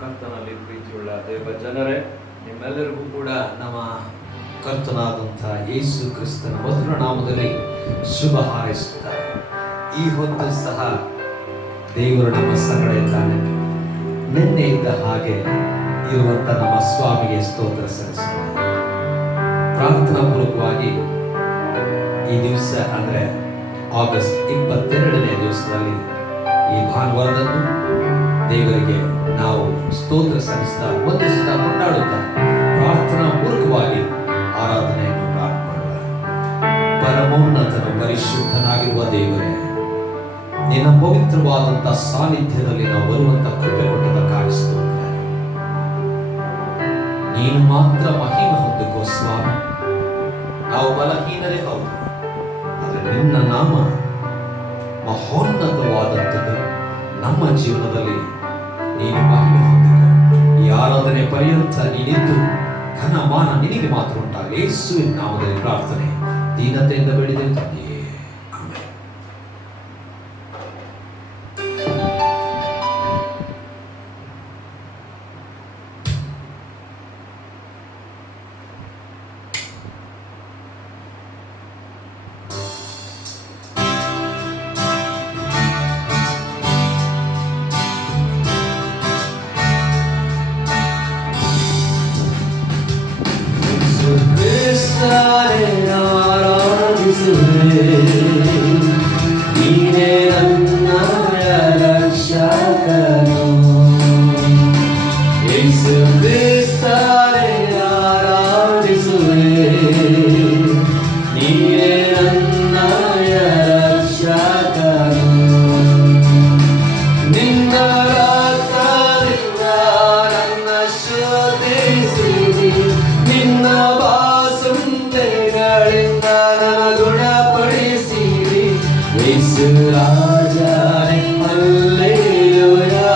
ಕರ್ತನಲ್ಲಿ ಪ್ರೀತಿಯುಳ್ಳ ದೇವ ಜನರೇ, ನಿಮ್ಮೆಲ್ಲರಿಗೂ ಕೂಡ ನಮ್ಮ ಕರ್ತನಾದಂಥ ಯೇಸು ಕ್ರಿಸ್ತನ ಮಧುರ ನಾಮದಲ್ಲಿ ಶುಭ ಹಾರೈಸುತ್ತಾರೆ. ಈ ಹೊತ್ತು ಸಹ ದೇವರು ನಮ್ಮ ಸಂಗಡ ಇದ್ದಾನೆ. ನಿನ್ನೆ ಇದ್ದ ಹಾಗೆ ಇರುವಂಥ ನಮ್ಮ ಸ್ವಾಮಿಗೆ ಸ್ತೋತ್ರ ಸಲ್ಲಿಸುತ್ತಾರೆ. ಪ್ರಾರ್ಥನಾ ಪೂರ್ವಕವಾಗಿ ಈ ದಿವಸ ಅಂದರೆ ಆಗಸ್ಟ್ 22ನೇ ದಿವಸದಲ್ಲಿ ಈ ಭಾನುವಾರದಂದು ದೇವರಿಗೆ ನಾವು ಸ್ತೋತ್ರ ಸಲ್ಲಿಸ್ತಾ ವಂದಿಸುತ್ತಾ ಕೊಂಡಾಡುತ್ತಾ ಪ್ರಾರ್ಥನಾ ಪೂರ್ವಕವಾಗಿ ಆರಾಧನೆಯನ್ನು ಪ್ರಾರಂಭ ಮಾಡುವ. ಪರಮೋನ್ನತನು ಪರಿಶುದ್ಧನಾಗಿರುವ ದೇವರೇ, ನಿನ್ನ ಪವಿತ್ರವಾದಂಥ ಸಾನ್ನಿಧ್ಯದಲ್ಲಿ ನಾವು ಬರುವಂತ ಕೃಪೆ ಕೊಟ್ಟದಕ್ಕಾಗಿ ಸ್ತೋತ್ರ. ನೀನು ಮಾತ್ರ ಮಹಿಮೆ ಹೊಂದಿಕೋ ಸ್ವಾಮಿ. ನಾವು ಬಲಹೀನರೇ ಹೌದು, ಆದರೆ ನಿನ್ನ ನಾಮ ಮಹೋನ್ನತವಾದಂಥದ್ದು. ನಮ್ಮ ಜೀವನದಲ್ಲಿ ನೀನು ಮಹಿಮೆ ಹೊಂದಿಕೋ. ಈ ಆರಾಧನೆ ಪರ್ಯಂತ ನೀನಿದ್ದು ಘನ ಮಾನ ನಿನಗೆ ಮಾತ್ರ ಉಂಟಾಗಲಿ. ಯೇಸುವಿನ ನಾಮದಲ್ಲಿ ಪ್ರಾರ್ಥನೆ ದೀನತೆಯಿಂದ ಬೇಡಿದೆ ತಂದೆಯೇ, ಆಮೆನ್. ನೀನೇ ನನ್ನ ರಕ್ಷಕನು, ಯೇಸು ಕ್ರಿಸ್ತನೇ ಆರಾಧಿಸುವೆ. ನೀನೇ ನನ್ನ ರಕ್ಷಕನು, ನಿನ್ನ ರಕ್ತದಿಂದ ನನ್ನ ಶುದ್ಧಿಸಿದಿ, ನಿನ್ನ ಬಾಸುಂಡೆಗಳಿಂದ ನನ್ನ ಗುಣಪಡಿಸಿದಿ. ಯೇಸು ರಾಜನೇ ಹಲ್ಲೆಲೂಯಾ,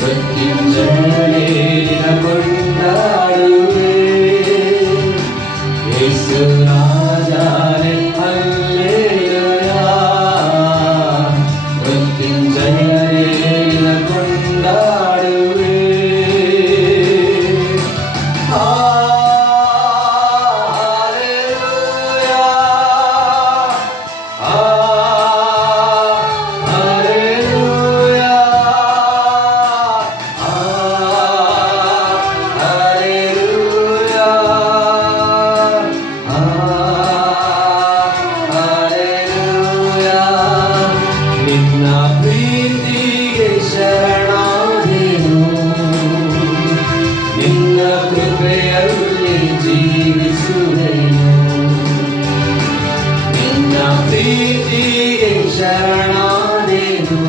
ಮೃತ್ಯುಂಜಯನೇ ನಿನ್ನ ಕೊಂಡಾಡುವೆ. ಯೇಸು ರಾಜನೇ ಹಲ್ಲೆಲೂಯಾ, ಮೃತ್ಯುಂಜಯನೇ ನಿನ್ನ ಕೊಂಡಾಡುವೆ. ನಿನ್ನ ಪ್ರೀತಿಗೆ ಶರಣಾದೆನು, ನಿನ್ನ ಕೃಪೆಯಲ್ಲಿ ಜೀವಿಸುವೆನು. ನಿನ್ನ ಪ್ರೀತಿಗೆ ಶರಣಾದೆನು,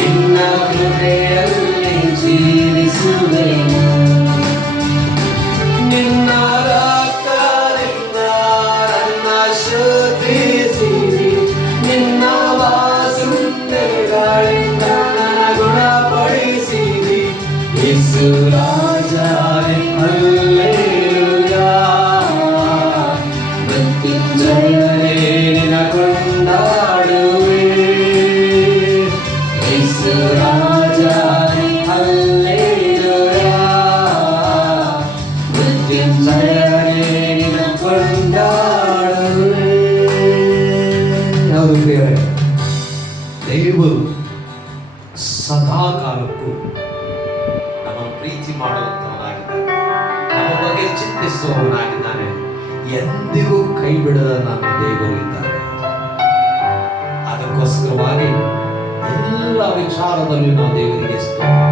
ನಿನ್ನ ಕೃಪೆಯಲ್ಲಿ ಜೀವಿಸುವೆನು. ನಿನ್ನ ರಕ್ತದಿಂದ ನನ್ನ ಶುದ್ಧಿಸಿದಿ, ನಿನ್ನ ವಾಸುಂಡೆಗಳಿಂದ ನನ್ನ ಗುಣಪಡಿಸಿದಿ. ಯೇಸು ರಾಜನೇ ಹಲ್ಲೆಲೂಯಾ, ಮೃತ್ಯುಂಜಯನೇ ನಿನ್ನ ಕೊಂಡಾಡುವೆ. ಯೇಸು ರಾಜನೇ ಹಲ್ಲೆಲೂಯಾ, ಮೃತ್ಯುಂಜಯನೇ ನಿನ್ನ ಕೊಂಡಾಡುವೆ. ಹೌದು ಪ್ರಿಯರೇ, ದೇವರು ಸದಾ ಕಾಲಕ್ಕೂ ನಮ್ಮನ್ನು ಪ್ರೀತಿ ಮಾಡುವಂತವನಾಗಿದ್ದಾನೆ, ನಮ್ಮ ಬಗ್ಗೆ ಚಿಂತಿಸುವವನಾಗಿದ್ದಾನೆ. ಎಂದಿಗೂ ಕೈ ಬಿಡದ ನನ್ನ ದೇವರು ಇದ್ದಾನೆ. ಅದಕ್ಕೋಸ್ಕರವಾಗಿ ಎಲ್ಲ ವಿಚಾರದಲ್ಲೂ ನಾವು ದೇವರಿಗೆ ಸ್ತೋತ್ರ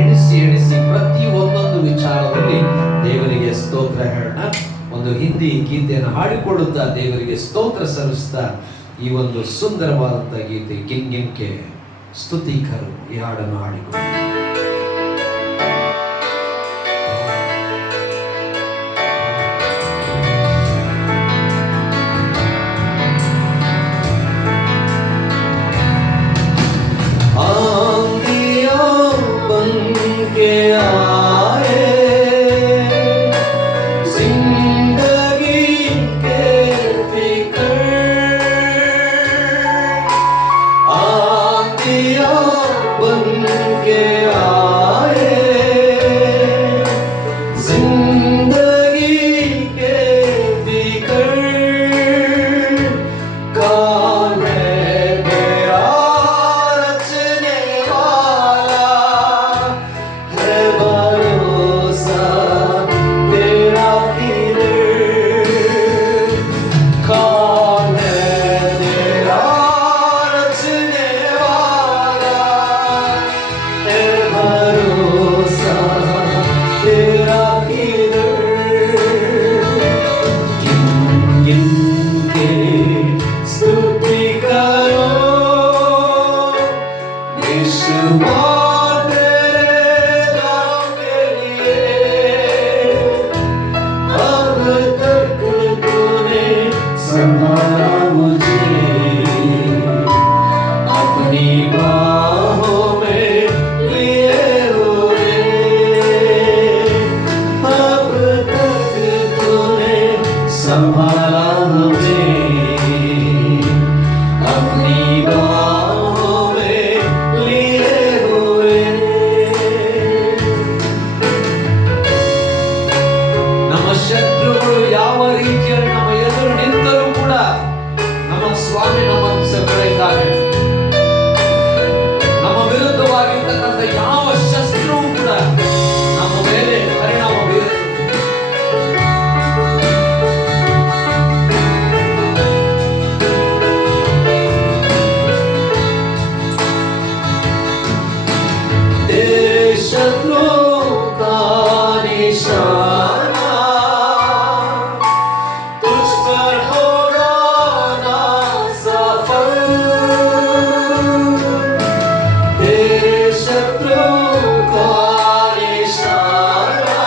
ಎಣಿಸಿ ಪ್ರತಿ ಒಂದೊಂದು ವಿಚಾರದಲ್ಲಿ ದೇವರಿಗೆ ಸ್ತೋತ್ರ ಹೇಳೋಣ. ಒಂದು ಹಿಂದಿ ಗೀತೆಯನ್ನು ಹಾಡಿಕೊಳ್ಳುತ್ತಾ ದೇವರಿಗೆ ಸ್ತೋತ್ರ ಸಲ್ಲಿಸ್ತಾ ಈ ಒಂದು ಸುಂದರವಾದಂಥ ಗೀತೆ ಗಿನ್ಗಿನ್ಕೆ ಸ್ತುತಿಕರು ಈ ಹಾಡನ್ನು ಹಾಡಿಕೊಂಡು बन संभाला मुझे अपनी बाहों में लिए हुए। अब तक तूने संभाला मुझे अपनी बाहों में लिए हुए। ನಮ್ಮ ಶತ್ರುಗಳು ಯಾವ ರೀತಿಯಲ್ಲಿ ನಮ್ಮ ಎದುರು ನಿಂತರೂ ಕೂಡ ನಮ್ಮ ಸ್ವಾಮಿ ನಮ್ಮನ್ನು ಸೆಳೆಯುತ್ತಾರೆ. ನಮ್ಮ ವಿರುದ್ಧವಾಗಿರ್ತಕ್ಕಂಥ ಯಾವ ಶಸ್ತ್ರವೂ ಕೂಡ ನಮ್ಮ ಮೇಲೆ ಪರಿಣಾಮ ಬೀರುತ್ತದೆ. शत्रुओं का निशाना तुझ पर होगा ना सफल। तेरे शत्रुओं का निशाना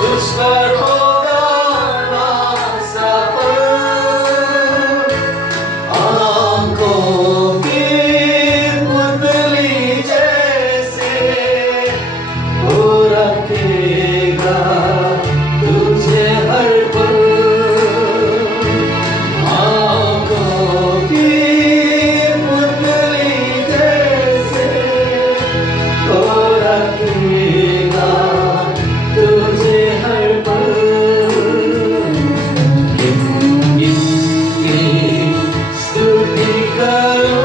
तुझ पर होगा ना सफल। आंखों की पुतली जैसे वो रखेगा तुझे हर पल। आंखों की पुतली जैसे वो रखेगा तुझे हर पल। गिन गिन के स्तुति करो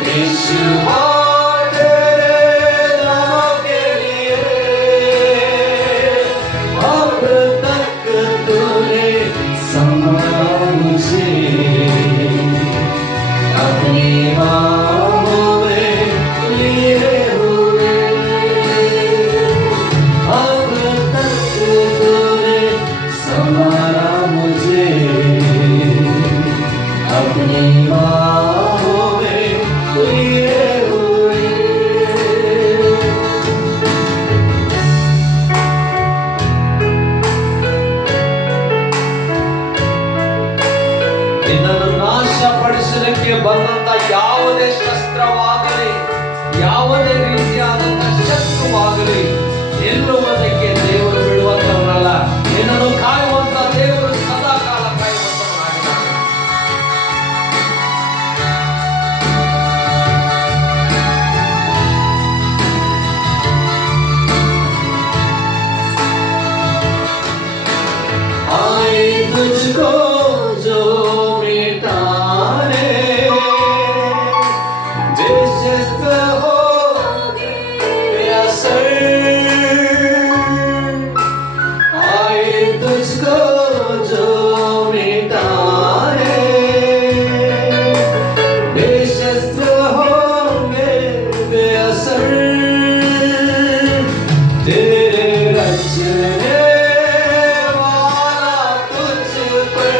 बेशुमार तेरे नाम के लिए। अब तक तूने संभाला मुझे अपनी बाहों में लिए हुए। अब तक तूने संभाला मुझे अपनी बाहों में लिए हुए। ನಿನ್ನನ್ನು ನಾಶಪಡಿಸಲಿಕ್ಕೆ ಬಂದಂತ ಯಾವುದೇ ಶಸ್ತ್ರವಾಗಲಿ ಯಾವುದೇ ರೀತಿಯಾದಂತ ಶತ್ರುವಾಗಲಿ ನಿಲ್ಲುವುದಕ್ಕೆ ದೇವರು ಬಿಡುವಂತವನಲ್ಲ. ನಿನ್ನನ್ನು ಕಾಯುವಂತ ದೇವರು ಸದಾ ಕಾಲ ಕಾಯುವಂತವನಾಗಿದ್ದಾನೆ. आए तुझको जो मिटाने जिस शस्त्र हो बेअसर। आए तुझको जो मिटाने बेशस्त्र होंगे बेअसर। तेरे रचने वाला तुझ पर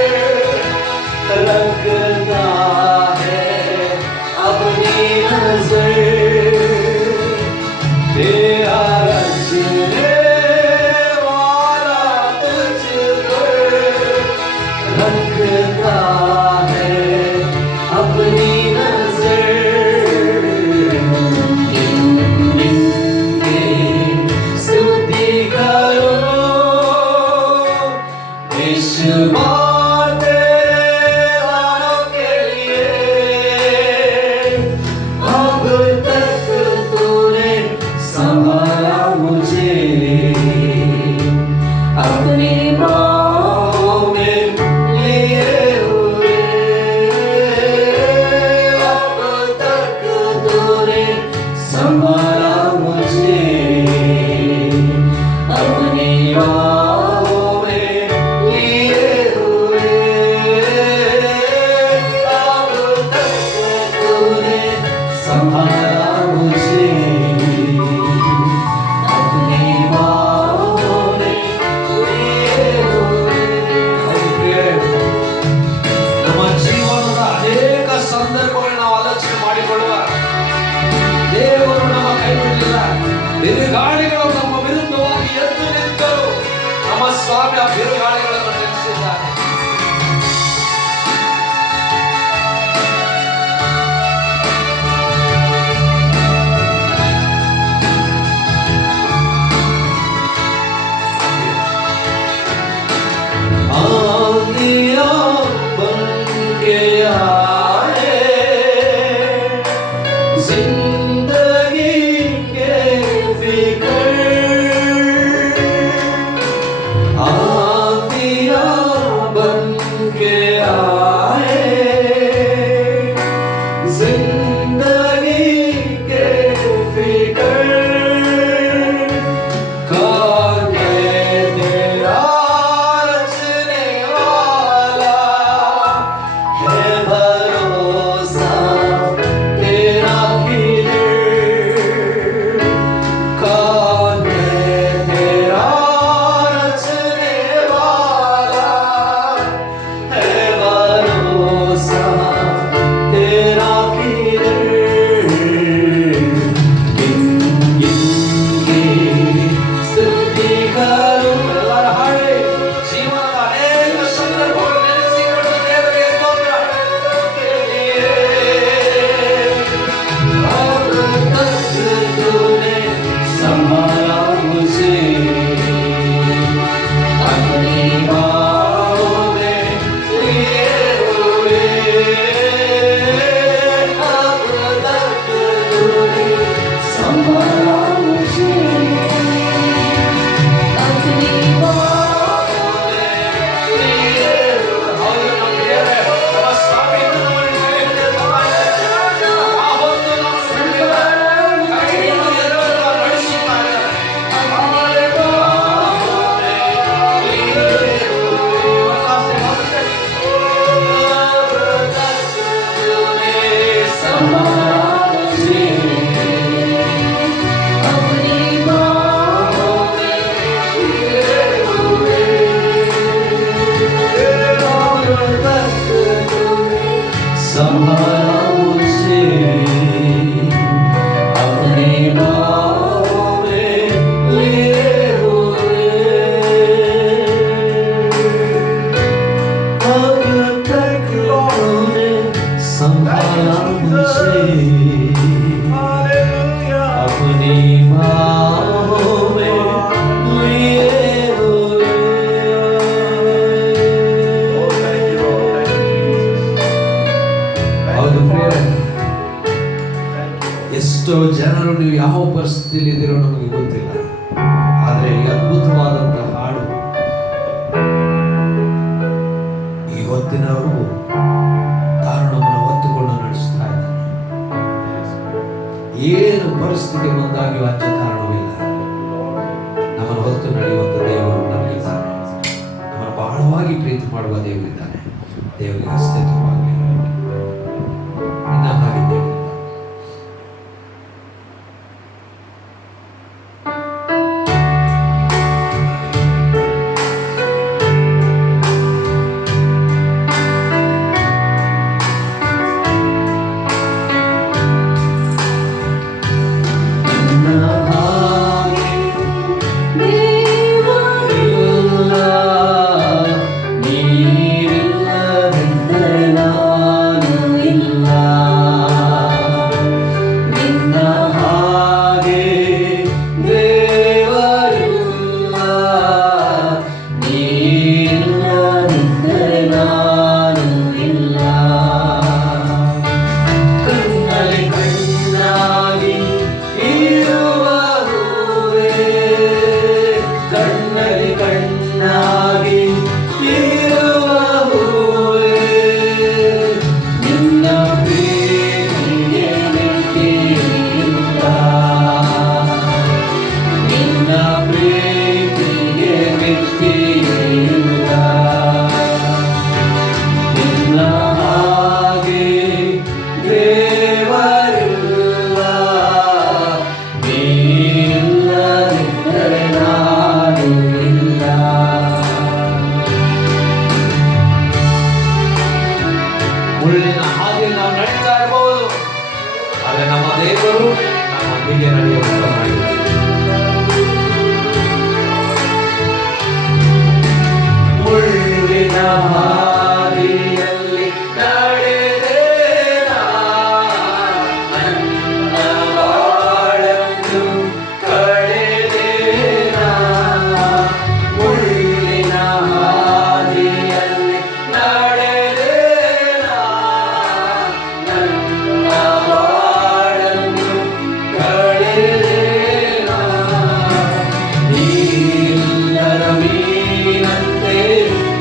रखता है अपनी नजर। तेरा रचने वाला तुझ पर रखता है अपनी नजर। गिन गिन के स्तुति करो बेशुमार तेरे वालों के लिए। अब तक तूने संभाला मुझे अपनी बाहों में लिए हुए। अब तक तूने संभाला मुझे अपनी बाहों में लिए हुए। अब तक तूने संभाला मुझे अपनी बाहों में लिए हुए। ಹೌದು ಪ್ರಿಯರೇ, ನಮ್ಮ ಜೀವನದ ಅನೇಕ ಸಂದರ್ಭಗಳನ್ನ ನಾವು ಆಲೋಚನೆ ಮಾಡಿಕೊಳ್ಳುವ. ದೇವರು ನಮ್ಮ ಕೈ ಬಿಡಲಿಲ್ಲ. ಬಿರುಗಾಳಿಗಳು ನಮ್ಮ ವಿರುದ್ಧವಾಗಿ ಎದ್ದು ನಿಂತರು. ನಮ್ಮ ಸ್ವಾಮಿ ಬಿರುಗಾಳಿಗಳನ್ನು ನಿಲ್ಲಿಸಿದ್ದಾನೆ. आंधियाँ बनके आए जिंदगी के फिकर, आंधियाँ बनके आए जिंदगी के फिकर, कौन है तेरा रचने वाला, है भरोसा तेरा किधर, कौन है तेरा रचने वाला, है भरोसा तेरा किधर, गिन गिन के ಸ್ತುತಿ ಕರು. ಎಲ್ಲರ ಹಾಡಿ ಜೀವನದ ಅನೇಕ ಸಂದರ್ಭಗಳು ನೆನೆಸಿಕೊಂಡು ದೇವರಿಗೆ ಸ್ತೋತ್ರ. अब तक तूने संभाला मुझे अपनी बाहों में लिए हुए, अब तक तूने संभाला मुझे अपनी बाहों में लिए हुए. ಹೌದು, ನಮ್ಮ ದೇವರೇ, ನಮ್ಮ ಸ್ವಾಮಿಯನ್ನು ನಮ್ಮನ್ನು ಕೈಹಿಡಿದಿದ್ದಾನೆ. ಆ ಹೊತ್ತು ನಮ್ಮ ಬಿಡುವಿಲ್ಲ. ಕೈಯನ್ನು ಎತ್ತುತ್ತಾ ನಡೆಸುತ್ತಾನೆ. ಅವನ ಬಾಹುं में लिए हुए. ಒಟ್ಟಾಸೆ ಮತ್ತೆ. अब तक तूने संभाला मुझे अपनी बाहों में लिए हुए, अब तक तूने संभाला मुझे अपनी बाहों में लिए हुए, अब तक तूने संभाला मुझे अपनी बाहों में लिए हुए. ಹೌದು ಪ್ರಿಯರೇ, ಎಷ್ಟೋ ಜನರು ನೀವು ಯಾವ ಪರಿಸ್ಥಿತಿಯಲ್ಲಿ ಇದ್ದೀರೋ ನಮಗೆ ಗೊತ್ತಿಲ್ಲ, ಆದರೆ ಈ ಅದ್ಭುತವಾದಂತಹ ಹಾಡು ಈ ಹೊತ್ತಿನವರೆಗೂ ತಾನು ನಮ್ಮನ್ನು ಹೊತ್ತುಕೊಂಡು ನಡೆಸ್ತಾ ಇದ್ದಾನೆ. ಏನು ಪರಿಸ್ಥಿತಿ ಬಂದಾಗಿಯೂ ಅಂಚೆ ಕಾರಣವಿಲ್ಲ, ನಮ್ಮನ್ನು ಹೊತ್ತು ನಡೆಯುವಂಥ ದೇವರು ನಮಗಿದ್ದಾನೆ. ನಮ್ಮನ್ನು ಬಹಳವಾಗಿ ಪ್ರೀತಿ ಮಾಡುವ ದೇವರಿದ್ದಾನೆ. ದೇವರಿಗೆ ಅಸ್ತಿತ್ವವಾಗಲಿ. ಇನ್ನ ಹಾಗೆ ದೇವರಿಲ್ಲ. ನಿನ್ನ ಹಾಗೆ ದೇವರಿಲ್ಲ, ನೀರಿಲ್ಲವೆಂದರೆ ನಾ ಹಾದಿಯಲ್ಲಿ ನಡೆದೇನಾ, ನನ್ನ ಬಾಳನ್ನು ಕಳೆದೇನಾ, ಮುಳ್ಳಿನ ಹಾದಿಯಲ್ಲಿ ನಡೆದೇನಾ, ನನ್ನ ಬಾಳನ್ನು ಕಳೆದೇನಾ, ನೀರಿಲ್ಲದ ಮೀನಂತೆ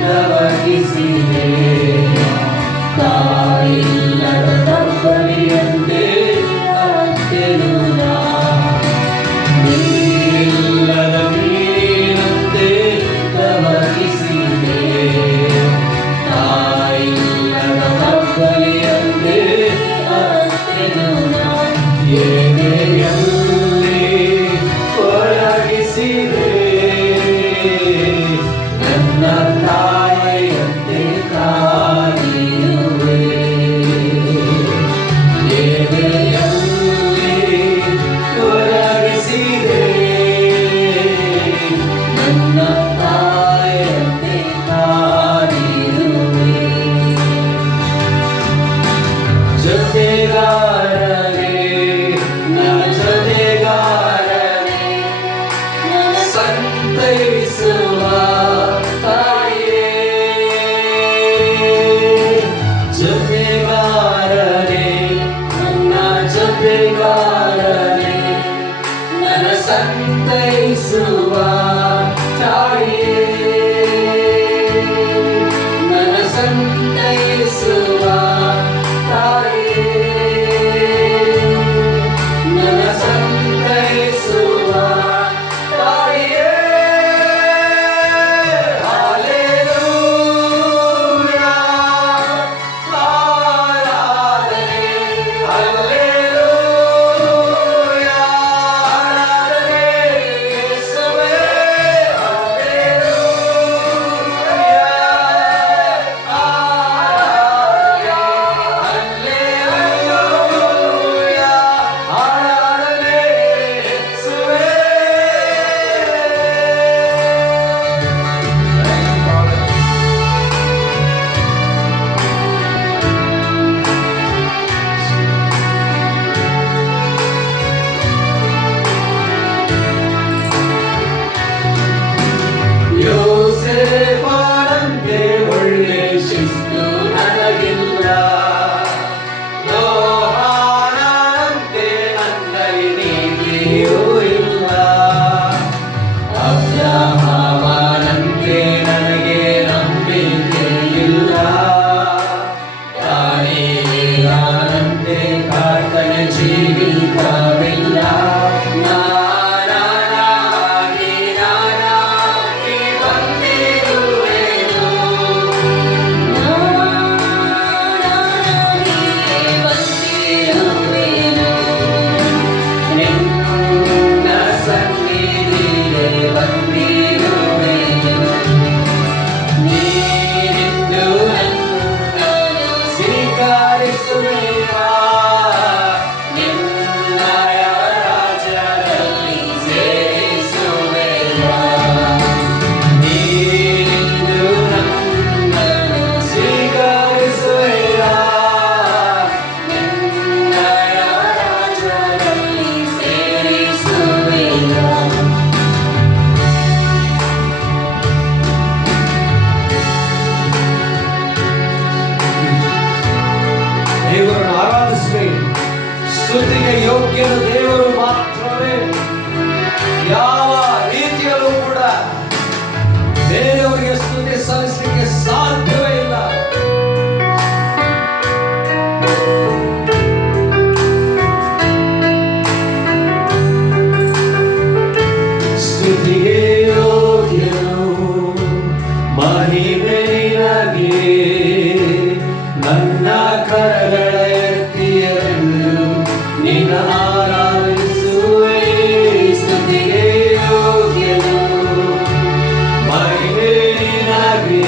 ತವಕಿಸಿದೆ, ತಾಯಿಲ್ಲದ ತಪ್ಪಲಿಯಂತೆ ಅತ್ತೆನು ನಾ, ನೀರಿಲ್ಲದ ಮೀನಂತೆ ತವಕಿಸಿದೆ, ತಾಯಿಲ್ಲದ ತಪ್ಪಲಿಯಂತೆ ಅತ್ತೆನು ನಾ, ಎದೆಯಲ್ಲಿ ಒಳಗಿಸಿದೆ, ನನ್ನ ತಾಯಿಯಂತೆ ಕಾದಿರುವೆ, ಎದೆಯಲ್ಲಿ ಒಳಗಿಸಿದೆ, ನನ್ನ ತಾಯಿಯಂತೆ ಕಾದಿರುವೆ. ಜೊತೆಗಾರರೇ, ನನ್ನ ಜೊತೆಗಾರರೇ, ಸಂತೈಸುವ ತಾಯಿಯೇ, ಜೊತೆಗಾರರೇ, ನನ್ನ ಜೊತೆಗಾರರೇ, ನನ್ನ ಸಂತೈಸುವ ತಾಯಿಯೇ, ನನ್ನ ಸಂತೈಸುವ ತಾಯಿಯೇ, ನನ್ನ ಸಂತೈಸುವ ತಾಯಿಯೇ. ಹಲ್ಲೆಲೂಯಾ, ಆರಾಧನೆ, ಹಲ್ಲೆಲೂಯಾ, ಆರಾಧನೆ ಯೇಸುವೇ, ಹಲ್ಲೆಲೂಯಾ, ಆರಾಧನೆ, ಹಲ್ಲೆಲೂಯಾ, ಆರಾಧನೆ ಯೇಸುವೇ. ಯೋಸೇಫನಂತೆ ಒಳ್ಳೆ ಶಿಸ್ತು ನನಗಿಲ್ಲ, ಯೋಹಾನನಂತೆ ನನ್ನಲ್ಲಿ ನೀತಿಯೂ ಇಲ್ಲ, ಅಬ್ರಹಾಮನಂತೆ ನನಗೆ ನಂಬಿಕೆ ಇಲ್ಲ, ದಾನಿಯೇಲನಂತೆ ಕರ್ತನ ಜೀವಿತವಿಲ್ಲ, ನಾನಾಗಿ ಬಂದಿರುವೆನು, ನಿನ್ನ ಸನ್ನಿಧಿಗೆ ಬಂದಿರುವೆನು, ನೀನಿಂದು ನನ್ನನ್ನು ಸ್ವೀಕರಿಸುವೆಯಾ, ನಿನ್ನಯ ರಾಜ್ಯದಲ್ಲಿ ಸೇರಿಸುವೆಯಾ, ನೀನಿಂದು ನನ್ನನ್ನು ಸ್ವೀಕರಿಸುವೆಯಾ, ನಿನ್ನಯ ರಾಜ್ಯದಲ್ಲಿ ಸೇರಿಸುವೆಯಾ. ದೇವರನ್ನು ಆರಾಧಿಸಬೇಕು. ಸ್ತುತಿಗೆ ಯೋಗ್ಯನು ದೇವರು ಮಾತ್ರವೇ. ಯಾವ ರೀತಿಯಲ್ಲೂ ಕೂಡ ಬೇರೆಯವರಿಗೆ ಸ್ತುತಿ ಸಲ್ಲಿಸಲಿಕ್ಕೆ ಸಾಧ್ಯವೇ ಇಲ್ಲ. ಸ್ತುತಿಗೆ ಯೋಗ್ಯನು ಮಹಿಮೆ ನಿನಗೆ, ನನ್ನ ಕರಗಳ ಎತ್ತಿಯಲು ನಿನ್ನ ಆರಾಧಿಸುವೆ, ಸ್ತುತಿಗೆ ಯೋಗ್ಯನು ಮಹಿಮೆ ನಿನಗೆ,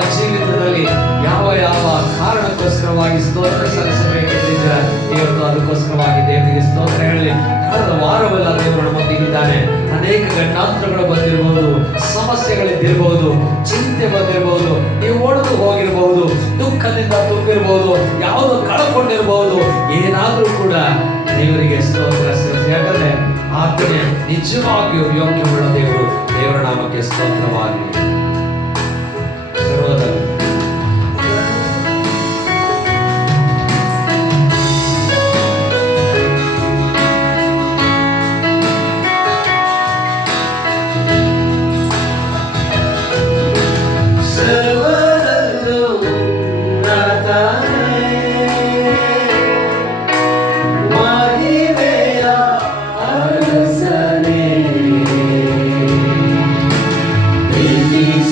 ಜೀವಿತದಲ್ಲಿ ಯಾವ ಯಾವ ಕಾರಣಕ್ಕೋಸ್ಕರವಾಗಿ ಸ್ತೋತ್ರ ಸಲ್ಲಿಸಬೇಕೆಂದಿದ್ದೀರ ಇವತ್ತು ಅದಕ್ಕೋಸ್ಕರವಾಗಿ ದೇವರಿಗೆ ಸ್ತೋತ್ರ ಹೇಳಿ. ಕಳೆದ ವಾರವೆಲ್ಲ ದೇವರು ನಮ್ಮೊಂದಿಗಿದ್ದಾನೆ. ಅನೇಕ ಗಂಡಾಂತರಗಳು ಬಂದಿರಬಹುದು, ಸಮಸ್ಯೆಗಳಿದ್ದಿರಬಹುದು, ಚಿಂತೆ ಬಂದಿರಬಹುದು, ನೀವು ಓಡಲು ಹೋಗಿರಬಹುದು, ದುಃಖದಿಂದ ತುಂಬಿರಬಹುದು, ಯಾವುದೋ ಕಳ್ಕೊಂಡಿರಬಹುದು. ಏನಾದರೂ ಕೂಡ ದೇವರಿಗೆ ಸ್ತೋತ್ರ ಸಲ್ಲಿಸಿ. ಯಾಕಂದ್ರೆ ಆತನೇ ನಿಜವಾಗಿಯೂ ಯೋಗ್ಯವುಳ್ಳ ದೇವರು. ದೇವರ ನಾಮಕ್ಕೆ ಸ್ತೋತ್ರವಾಗಲಿ. ಸರ್ವದಲ್ಲಿ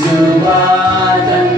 Subadan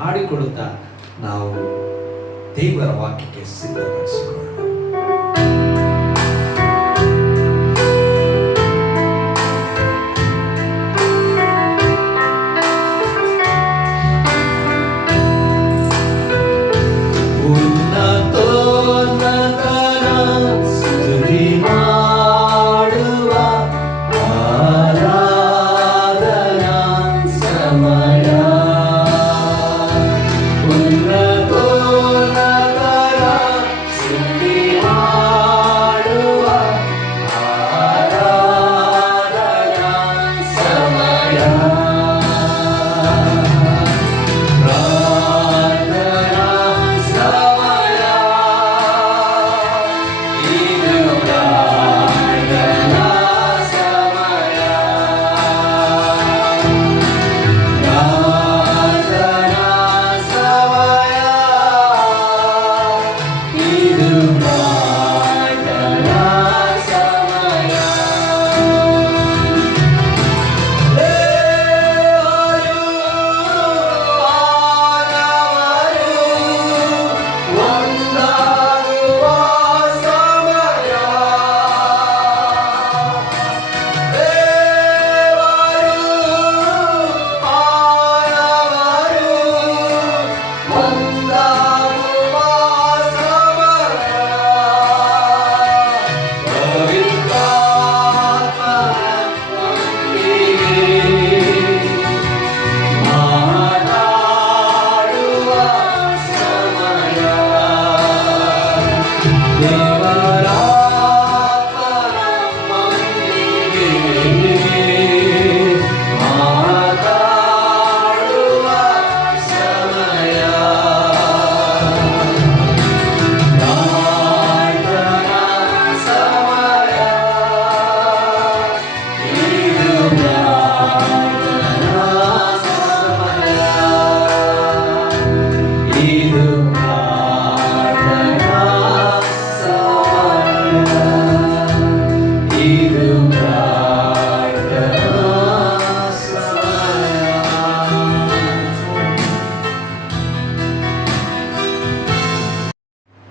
ಹಾಡಿಕೊಳ್ಳುತ್ತಾ ನಾವು ದೇವರ ವಾಕ್ಯಕ್ಕೆ ಸಿದ್ಧಪಡಿಸಿಕೊಳ್ಳೋಣ.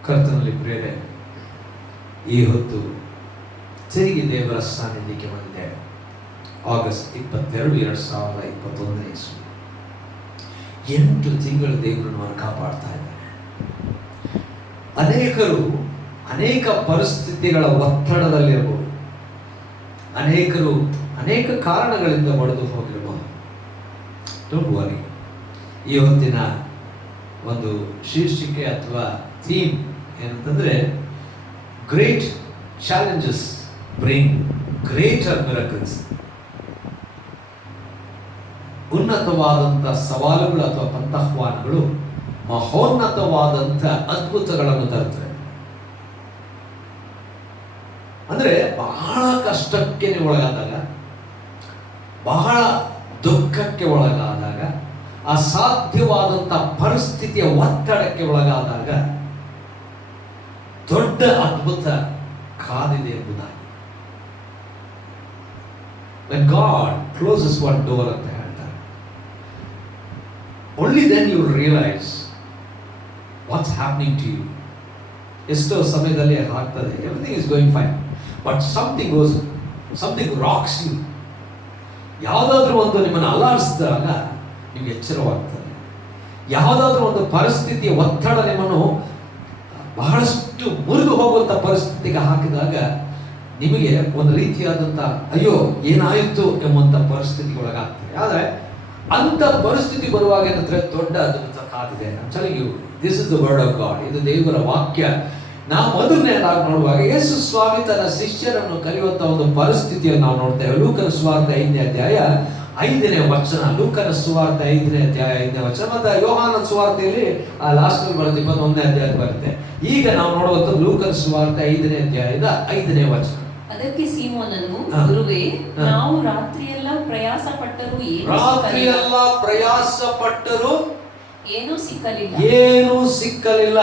ಕರ್ತನಲ್ಲಿ ಪ್ರಿಯರೇ, ಈ ಹೊತ್ತು ತಿರುಗಿ ದೇವರ ಸಾನ್ನಿಧ್ಯಕ್ಕೆ ಬಂದಿದೆ. ಆಗಸ್ಟ್ 22, 2021 ಇಸ್ವಿ. 8 ತಿಂಗಳು ದೇವರು ನಮ್ಮನ್ನು ಕಾಪಾಡ್ತಾ ಇದ್ದಾರೆ. ಅನೇಕರು ಅನೇಕ ಪರಿಸ್ಥಿತಿಗಳ ಒತ್ತಡದಲ್ಲಿರಬಹುದು, ಅನೇಕರು ಅನೇಕ ಕಾರಣಗಳಿಂದ ಒಡೆದು ಹೋಗಿರಬಹುದು. Don't worry. ಈ ಹೊತ್ತಿನ ಒಂದು ಶೀರ್ಷಿಕೆ ಅಥವಾ ಥೀಮ್ ಏನಂತಂದ್ರೆ, great challenges bring greater miracles. ಉನ್ನತವಾದಂಥ ಸವಾಲುಗಳು ಅಥವಾ ಪಂಥಾಹ್ವಾನಗಳು ಮಹೋನ್ನತವಾದಂಥ ಅದ್ಭುತಗಳನ್ನು ತರುತ್ತವೆ. ಅಂದರೆ ಬಹಳ ಕಷ್ಟಕ್ಕೆ ನೀವು ಒಳಗಾದಾಗ, ಬಹಳ ದುಃಖಕ್ಕೆ ಒಳಗಾದಾಗ, ಅಸಾಧ್ಯವಾದಂಥ ಪರಿಸ್ಥಿತಿಯ ಒತ್ತಡಕ್ಕೆ ಒಳಗಾದಾಗ ದೊಡ್ಡ ಅದ್ಭುತ ಕಾದಿದೆ ಎಂಬುದಾಗಿ. When God closes one door ಅಂತ ಹೇಳ್ತಾರೆ, only then you will realize what's happening to you. ಎಷ್ಟೋ ಸಮಯದಲ್ಲಿ ಆಗ್ತದೆ, everything is going fine, but something rocks you. ಯಾವುದಾದ್ರೂ ಒಂದು ನಿಮ್ಮನ್ನು ಅಲ್ಲಾಡಿಸಿದಾಗ ನಿಮಗೆ ಎಚ್ಚರವಾಗ್ತದೆ. ಯಾವುದಾದ್ರೂ ಒಂದು ಪರಿಸ್ಥಿತಿಯ ಒತ್ತಡ ನಿಮ್ಮನ್ನು ಬಹಳಷ್ಟು ಮುರಿದು ಹೋಗುವಂಥ ಪರಿಸ್ಥಿತಿಗೆ ಹಾಕಿದಾಗ ನಿಮಗೆ ಒಂದು ರೀತಿಯಾದಂಥ ಅಯ್ಯೋ ಏನಾಯಿತು ಎಂಬಂಥ ಪರಿಸ್ಥಿತಿಗೆ ಒಳಗಾಗ್ತದೆ. ಆದರೆ ಅಂಥ ಪರಿಸ್ಥಿತಿ ಬರುವಾಗ ಏನಂದ್ರೆ ದೊಡ್ಡ ಅದ್ಭುತ ಕಾದಿದೆ. This is the word of god. ಇದು ದೇವರ ವಾಕ್ಯ. ನಾವು ಮೊದಲನೇದಾಗಿ ನೋಡುವಾಗ ಯೇಸು ಸ್ವಾಮಿ ತನ್ನ ಶಿಷ್ಯರನ್ನು ಕರೆಯುವಂತ ಒಂದು ಪರಿಸ್ಥಿತಿಯನ್ನು ನಾವು ನೋಡ್ತೇವೆ. ಲೂಕನ ಸುವಾರ್ತೆ 5ನೇ ಅಧ್ಯಾಯ 5ನೇ ವಚನ. ಲೂಕನ ಸುವಾರ್ತೆ 5ನೇ ಅಧ್ಯಾಯ 5ನೇ ವಚನ. ಮತ್ತೆ ಯೋಹಾನನ ಸುವಾರ್ತೆಯಲ್ಲಿ ಲಾಸ್ಟ್ ಬರುತ್ತೆ 21ನೇ ಅಧ್ಯಾಯ ಬರುತ್ತೆ. ಈಗ ನಾವು ನೋಡುವಂಥದ್ದು ಲೂಕನ ಸುವಾರ್ತೆ 5ನೇ ಅಧ್ಯಾಯದ 5ನೇ ವಚನ. ಅದಕ್ಕೆ ಸೀಮೋನನು, ಗುರುವೇ, ನಾವು ರಾತ್ರಿಯೆಲ್ಲ ಪ್ರಯಾಸ ಪಟ್ಟರೂ ಏನೂ ಸಿಕ್ಕಲಿಲ್ಲ,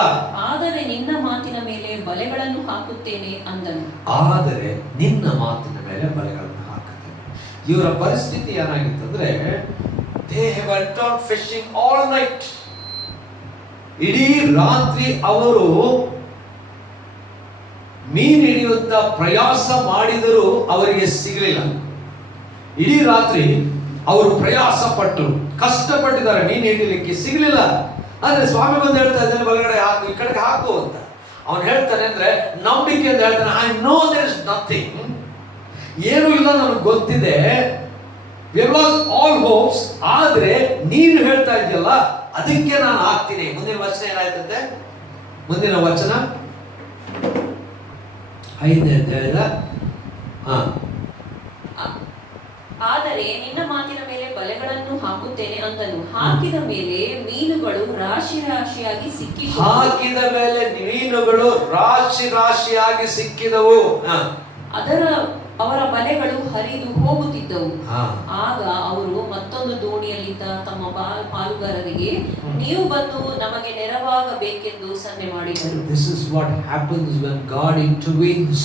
ಆದರೆ ನಿನ್ನ ಮಾತಿನ ಮೇಲೆ ಬಲೆಗಳನ್ನು ಹಾಕುತ್ತೇನೆ ಅಂದನು. ಇವರ ಪರಿಸ್ಥಿತಿ ಏನಾಗಿತ್ತಂದ್ರೆ, they went on fishing all night. ಇಡೀ ರಾತ್ರಿ ಅವರು ಮೀನು ಹಿಡಿಯುವಂತ ಪ್ರಯಾಸ ಮಾಡಿದರೂ ಅವರಿಗೆ ಸಿಗಲಿಲ್ಲ. ಇಡೀ ರಾತ್ರಿ ಅವರು ಪ್ರಯಾಸ ಪಟ್ಟರು, ಕಷ್ಟಪಟ್ಟಿದ್ದಾರೆ, ಮೀನು ಹಿಡಿಯಲಿಕ್ಕೆ ಸಿಗಲಿಲ್ಲ. ಆದ್ರೆ ಸ್ವಾಮಿ ಬಂದು ಹೇಳ್ತಾ ಇದ್ದಾನೆ, ಒಳಗಡೆ ಹಾಕು, ಈ ಕಡೆಗೆ ಹಾಕು ಅಂತ. ಅವನು ಹೇಳ್ತಾನೆ ಅಂದ್ರೆ ನಂಬಿಕೆ ಅಂತ ಹೇಳ್ತಾನೆ. I know there is nothing, ಏನೂ ಇಲ್ಲ, ನನಗೆ ಗೊತ್ತಿದೆ, we have lost all hopes, ಆದ್ರೆ ನೀನು ಹೇಳ್ತಾ ಇದೆಯಲ್ಲ ಅದಕ್ಕೆ ನಾನು ಹಾಕ್ತೀನಿ. ಮುಂದಿನ ವಚನ ಏನಾಯ್ತಂತೆ? ಮುಂದಿನ ವಚನ 5ನೇ ಅಧ್ಯಾಯದ ಆದರೆ ನಿನ್ನ ಮಾತಿನ ಮೇಲೆ ಬಲೆಗಳನ್ನು ಹಾಕುತ್ತೇನೆ ಅಂದನು. ಹಾಕಿದ ಮೇಲೆ ಮೀನುಗಳು ರಾಶಿ ರಾಶಿಯಾಗಿ ಸಿಕ್ಕಿದವು. ಅವರ ಬಲೆಗಳು ಹರಿದು ಹೋಗುತ್ತಿದ್ದವು. ಆಗ ಅವರು ಮತ್ತೊಂದು ದೋಣಿಯಲ್ಲಿದ್ದ ತಮ್ಮ ಪಾಲುಗಾರರಿಗೆ, ನೀವು ಬಂದು ನಮಗೆ ನೆರವಾಗಬೇಕೆಂದು ಸನ್ನೆ ಮಾಡಿದರು. This is what happens when God intervenes.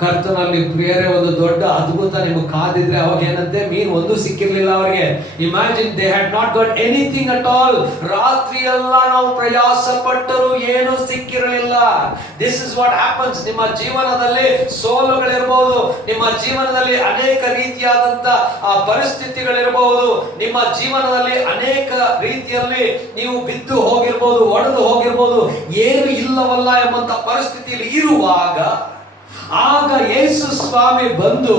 ಕರ್ತನಲ್ಲಿ ಪ್ರಿಯರೇ, ಒಂದು ದೊಡ್ಡ ಅದ್ಭುತ ನಿಮಗೆ ಕಾದಿದ್ರೆ ಅವಾಗ ಏನಂತೆ, ಮೀನು ಒಂದು ಸಿಕ್ಕಿರ್ಲಿಲ್ಲ ಅವರಿಗೆ. Imagine, they had not got anything at all. ರಾತ್ರಿ ಎಲ್ಲ ನಾವು ಪ್ರಯಾಸ ಪಟ್ಟರು, ಏನು ಸಿಕ್ಕಿರಲಿಲ್ಲ. This is what happens. ನಿಮ್ಮ ಜೀವನದಲ್ಲಿ ಸೋಲುಗಳಿರಬಹುದು, ನಿಮ್ಮ ಜೀವನದಲ್ಲಿ ಅನೇಕ ರೀತಿಯಾದಂತ ಪರಿಸ್ಥಿತಿಗಳಿರಬಹುದು, ನಿಮ್ಮ ಜೀವನದಲ್ಲಿ ಅನೇಕ ರೀತಿಯಲ್ಲಿ ನೀವು ಬಿದ್ದು ಹೋಗಿರ್ಬೋದು, ಒಡೆದು ಹೋಗಿರ್ಬೋದು, ಏನು ಇಲ್ಲವಲ್ಲ ಎಂಬಂತ ಪರಿಸ್ಥಿತಿಯಲ್ಲಿ ಇರುವಾಗ ಆಗ ಯೇಸು ಸ್ವಾಮಿ ಬಂದು